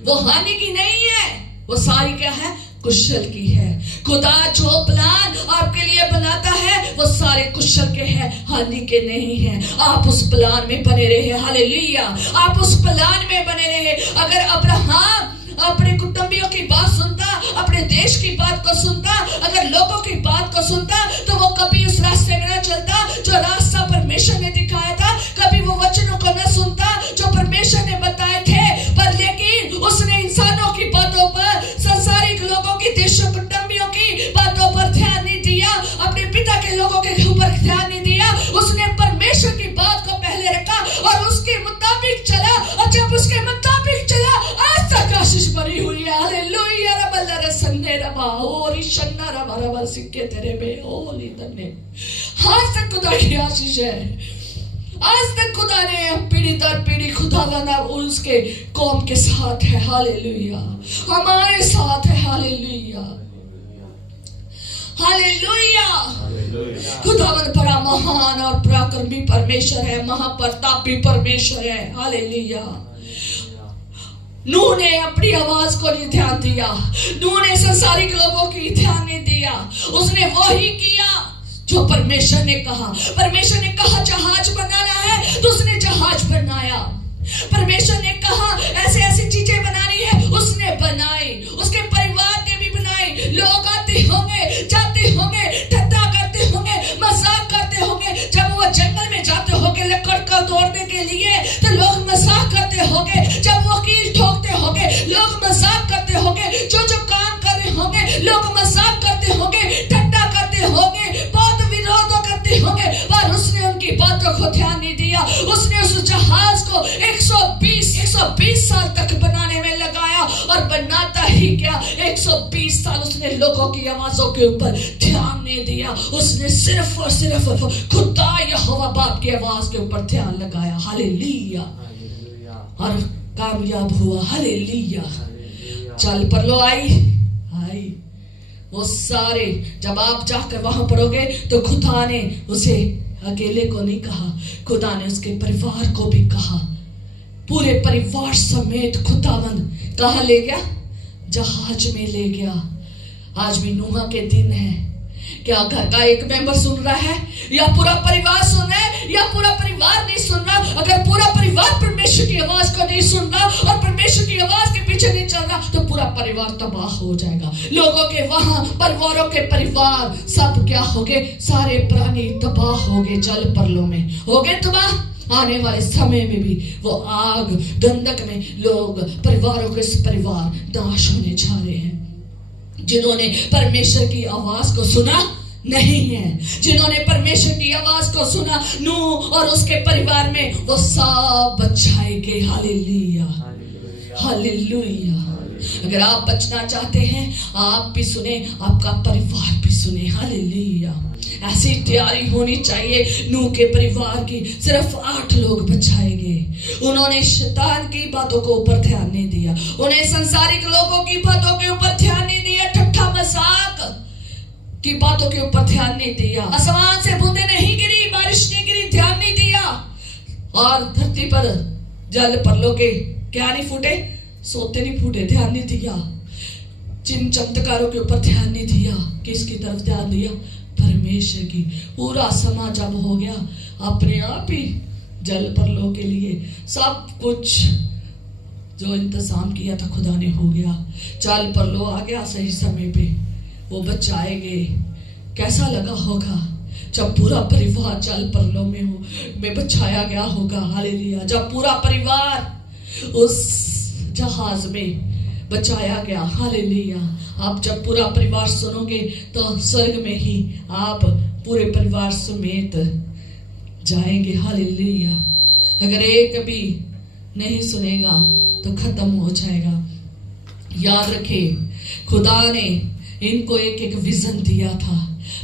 वो हानि की नहीं है, वो सारी क्या है? कुशल की है। खुदा जो प्लान आपके लिए बनाता है वो सारे कुशल के हैं, हानि के नहीं हैं। आप उस प्लान में बने रहे। हालेलुया। आप उस प्लान में बने रहे। अगर अब्राहम अपने कुटुंबियों की बात सुनता, अपने देश की बात को सुनता, अगर लोगों की बात को सुनता, तो वो कभी उस रास्ते में न चलता जो रास्ता परमेश्वर ने दिखाया था। कभी वो वचनों को न सुनता जो परमेश्वर ने बताए थे, पर लेकिन उसने इंसानों की बातों पर, संसारिक लोगों की, देशों, कुटुंबियों की बातों पर ध्यान नहीं दिया, अपने पिता के लोगों के ऊपर ध्यान नहीं दिया। उसने परमेश्वर की बात को पहले रखा और उसके मुताबिक चला, और जब उसके मुताबिक चला आज तक आशीष बनी हुई है। हालेलुया। रबल्ला रसन्ने रबा और इशन्ना रबा रबा सिक्के तेरे में ओली तन्ने। आज तक खुदा की आशीष है। आज तक खुदा ने पीढ़ी दर पीढ़ी खुदा बना उसके कौम के साथ है। हालेलुया। हमारे साथ है। हालेलुया। हालेलुया। खुदावन बड़ा महान और पराक्रमी परमेश्वर है, महाप्रतापी परमेश्वर है। हालेलुया। नूह ने अपनी आवाज को नहीं ध्यान दिया, नूह ने संसारिक लोगों की ध्यान नहीं दिया। उसने वही किया जो परमेश्वर ने कहा। परमेश्वर ने कहा जहाज बनाना है तो उसने जहाज बनाया। परमेश्वर ने कहा ऐसे ऐसी चीजें बनानी है, उसने बनाई। उसके परिवार ने भी बनाई। लोग आते होंगे, जाते होंगे, ठट्टा करते होंगे, मजाक करते होंगे। जब वो जंगल में जाते होंगे लकड़ को तोड़ने के लिए तो लोग मजाक करते होंगे। जब वो कील ठोकते होंगे लोग मजाक करते होंगे। जो काम कर रहे होंगे लोग मजाक करते होंगे, ठट्टा करते होंगे, बहुत विरोध करते होंगे, पर उसने उनकी बातों को ध्यान नहीं दिया। उसने उस जहाज को 120 साल तक बनाने में लगाया और बनाता ही क्या, 120 साल उसने लोगों की आवाजों के ऊपर ध्यान नहीं दिया। उसने सिर्फ और सिर्फ खुदा यहोवा बाप की आवाज के ऊपर ध्यान लगाया। हालेलुया। और कामयाब हुआ। हालेलुया। चल परलो आई वो सारे। जब आप जाकर वहां पढ़ोगे तो खुदा ने उसे अकेले को नहीं कहा, खुदा ने उसके परिवार को भी कहा। पूरे परिवार समेत खुदावंद कहाँ ले गया? जहाज में ले गया। आज भी नूह के दिन है। क्या घर का एक मेंबर सुन रहा है या पूरा परिवार सुन रहा है या पूरा परिवार नहीं सुन रहा? अगर पूरा परिवार परमेश्वर की आवाज को नहीं सुन रहा और परमेश्वर की आवाज के पीछे नहीं चल रहा तो पूरा परिवार तबाह हो जाएगा। लोगों के वहां परिवारों के परिवार सब क्या हो गए? सारे प्राणी तबाह हो गए। जल परलों में हो गए तबाह। आने वाले समय में भी वो आग गंधक में लोग, परिवारों के परिवार नाश होने जा रहे हैं। जिन्होंने परमेश्वर की आवाज को सुना नहीं है, जिन्होंने परमेश्वर की आवाज को सुना, नूह और उसके परिवार में वो सब बचाए गए। हालेलुया। हालेलुया। अगर आप बचना चाहते हैं, आप भी सुने, आपका परिवार भी सुने। हालेलुया। ऐसी तैयारी होनी चाहिए। नूह के परिवार की सिर्फ 8 लोग बचाए गए। उन्होंने शैतान की बातों को ऊपर ध्यान नहीं दिया, उन्हें संसारिक लोगों की बातों के ऊपर ध्यान नहीं दिया, ठट्ठा मजाक की बातों के ऊपर ध्यान नहीं दिया, आसमान से बूंदें नहीं गिरी, बारिश नहीं गिरी, ध्यान नहीं दिया, और धरती पर जल परलों के क्या नहीं फूटे, सोते नहीं फूटे, ध्यान नहीं दिया। जिन चमत्कारों के ऊपर ध्यान नहीं दिया, किसकी तरफ ध्यान दिया? परमेश्वर की। पूरा समाज जब हो गया, अपने आप ही जल परलों के लिए सब कुछ जो इंतजाम किया था खुदा ने हो गया। जल परलो आ गया सही समय पे, वो बचाए गए। कैसा लगा होगा जब पूरा परिवार जल परलो में बचाया गया होगा। हालेलुया। जब पूरा परिवार उस जहाज में बचाया गया। हालेलुया। आप जब पूरा परिवार सुनोगे तो स्वर्ग में ही आप पूरे परिवार समेत जाएंगे। हालेलुया। अगर एक भी नहीं सुनेगा तो खत्म हो जाएगा। याद रखिए, खुदा ने इनको एक एक विजन दिया था,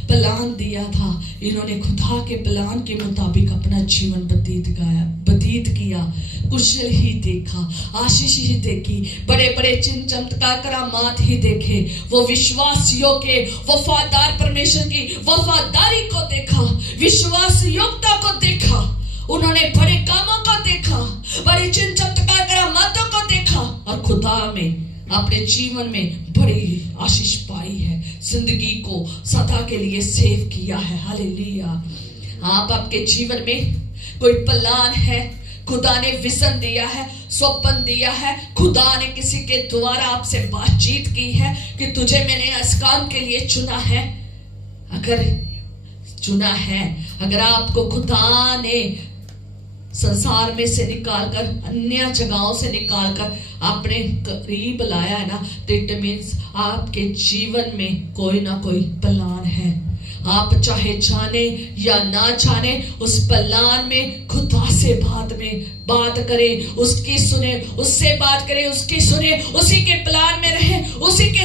प्लान दिया था। इन्होंने खुदा के प्लान के मुताबिक अपना जीवन व्यतीत किया। कुशल ही देखा, आशीष ही देखी, बड़े बड़े चिन्ह चमत्कार करामात ही देखे। वो विश्वासियों के वफादार परमेश्वर की वफादारी को देखा, विश्वास योग्यता को देखा। उन्होंने बड़े कामों को देखा, बड़े चिन्ह चमत्कार करामातों को देखा, और खुदा में अपने जीवन में बड़ी आशीष पाई है। जिंदगी को सदा के लिए सेव किया है। हालेलुया। आप आपके जीवन में कोई प्लान है, खुदा ने विजन दिया है, स्वप्न दिया है, खुदा ने किसी के द्वारा आपसे बातचीत की है कि तुझे मैंने इस काम के लिए चुना है। अगर चुना है, अगर आपको खुदा ने संसार में से निकालकर, अन्य जगहों से निकालकर अपने करीब लाया है ना, तो इट मीन्स आपके जीवन में कोई ना कोई प्लान है। आप चाहे जाने या ना जाने, उस प्लान में खुदा से बात करें, उसकी सुने, उससे बात करें, उसकी सुने, उसी के प्लान में रहे, उसी के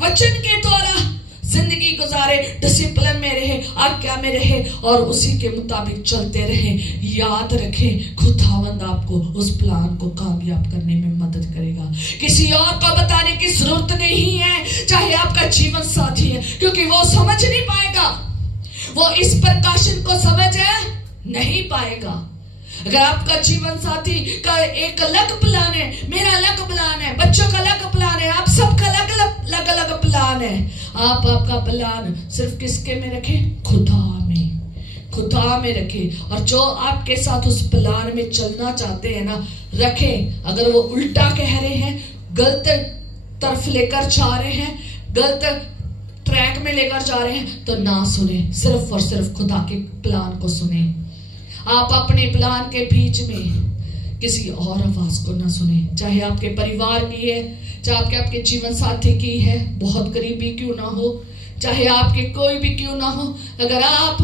वचन के द्वारा जिंदगी गुजारे, डिसिप्लिन में रहे, आज्ञा में रहे, और उसी के मुताबिक चलते रहे। याद रखें, खुदावंद आपको उस प्लान को कामयाब करने में मदद करेगा। किसी और को बताने की जरूरत नहीं है, चाहे आपका जीवन साथी है, क्योंकि वो समझ नहीं पाएगा, वो इस प्रकाशन को समझ नहीं पाएगा। अगर आपका जीवन साथी का एक अलग प्लान है, मेरा अलग प्लान है, बच्चों का अलग प्लान है, आप सबका अलग प्लान है, आप आपका प्लान सिर्फ किसके में रखें? खुदा में रखें। और जो आपके साथ उस प्लान में चलना चाहते हैं ना, रखें। अगर वो उल्टा कह रहे हैं, गलत तरफ लेकर जा रहे हैं, गलत ट्रैक में लेकर जा रहे हैं, तो ना सुने, सिर्फ और सिर्फ खुदा के प्लान को सुने। आप अपने प्लान के बीच में किसी और आवाज को ना सुने, चाहे आपके परिवार की है, चाहे आपके जीवन साथी की है, बहुत करीबी क्यों ना हो, चाहे आपके कोई भी क्यों ना हो। अगर आप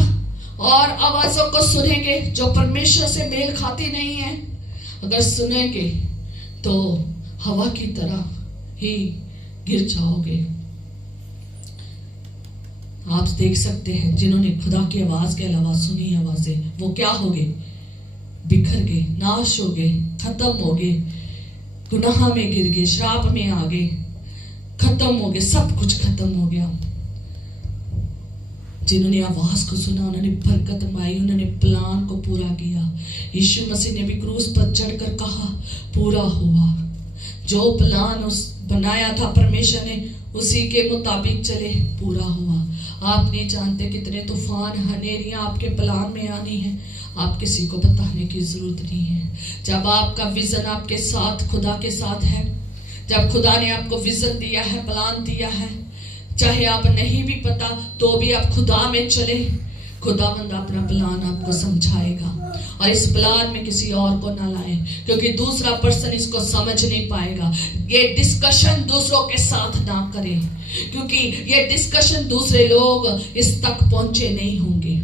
और आवाजों को सुनेंगे जो परमेश्वर से मेल खाती नहीं है, अगर सुनेंगे तो हवा की तरह ही गिर जाओगे। आप देख सकते हैं, जिन्होंने खुदा की आवाज के अलावा सुनी आवाजें, वो क्या हो गए? बिखर गए, नाश हो गए, खत्म हो गए, गुनाह में गिर गए, श्राप में आ गए, खत्म हो गए, सब कुछ खत्म हो गया। जिन्होंने आवाज को सुना, उन्होंने बरकत पाई, उन्होंने प्लान को पूरा किया। यीशु मसीह ने भी क्रूस पर चढ़कर कहा, पूरा हुआ। जो प्लान उस बनाया था परमेश्वर ने, उसी के मुताबिक चले, पूरा हुआ। आप नहीं जानते कितने तूफान, हनेरियां आपके प्लान में आनी है, आप किसी को बताने की जरूरत नहीं है। जब आपका विजन आपके साथ, खुदा के साथ है, जब खुदा ने आपको विजन दिया है, प्लान दिया है, चाहे आप नहीं भी पता तो भी आप खुदा में चले, खुदावंद अपना प्लान आपको समझाएगा। और इस प्लान में किसी और को ना लाए, क्योंकि दूसरा पर्सन इसको समझ नहीं पाएगा। ये डिस्कशन दूसरों के साथ ना करें, क्योंकि ये डिस्कशन दूसरे लोग इस तक पहुंचे नहीं होंगे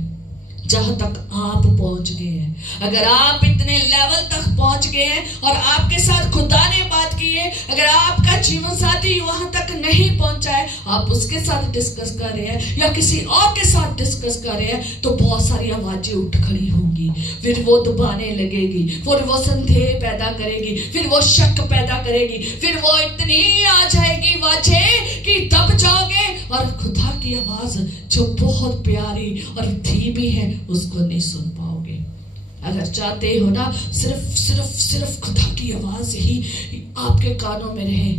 जहां तक आप पहुंच गए हैं। अगर आप इतने लेवल तक पहुंच गए हैं और आपके साथ खुदा ने बात की लिए अगर आपका जीवन साथी वहां तक नहीं पहुंचा है, आप उसके साथ डिस्कस कर रहे हैं या किसी और के साथ डिस्कस कर रहे हैं, तो बहुत सारी आवाजें उठ खड़ी होंगी। फिर वो दबाने लगेगी, फिर वो संदेह पैदा करेगी, फिर वो शक पैदा करेगी, फिर वो इतनी आ जाएगी वाजें कि दब जाओगे और खुदा की आवाज जो बहुत प्यारी और धी भी है उसको नहीं सुन पाओगे। अगर चाहते हो ना सिर्फ खुदा की आवाज ही आपके कानों में रहे,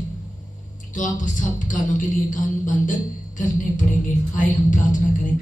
तो आप सब कानों के लिए कान बंद करने पड़ेंगे। आइए हम प्रार्थना करें।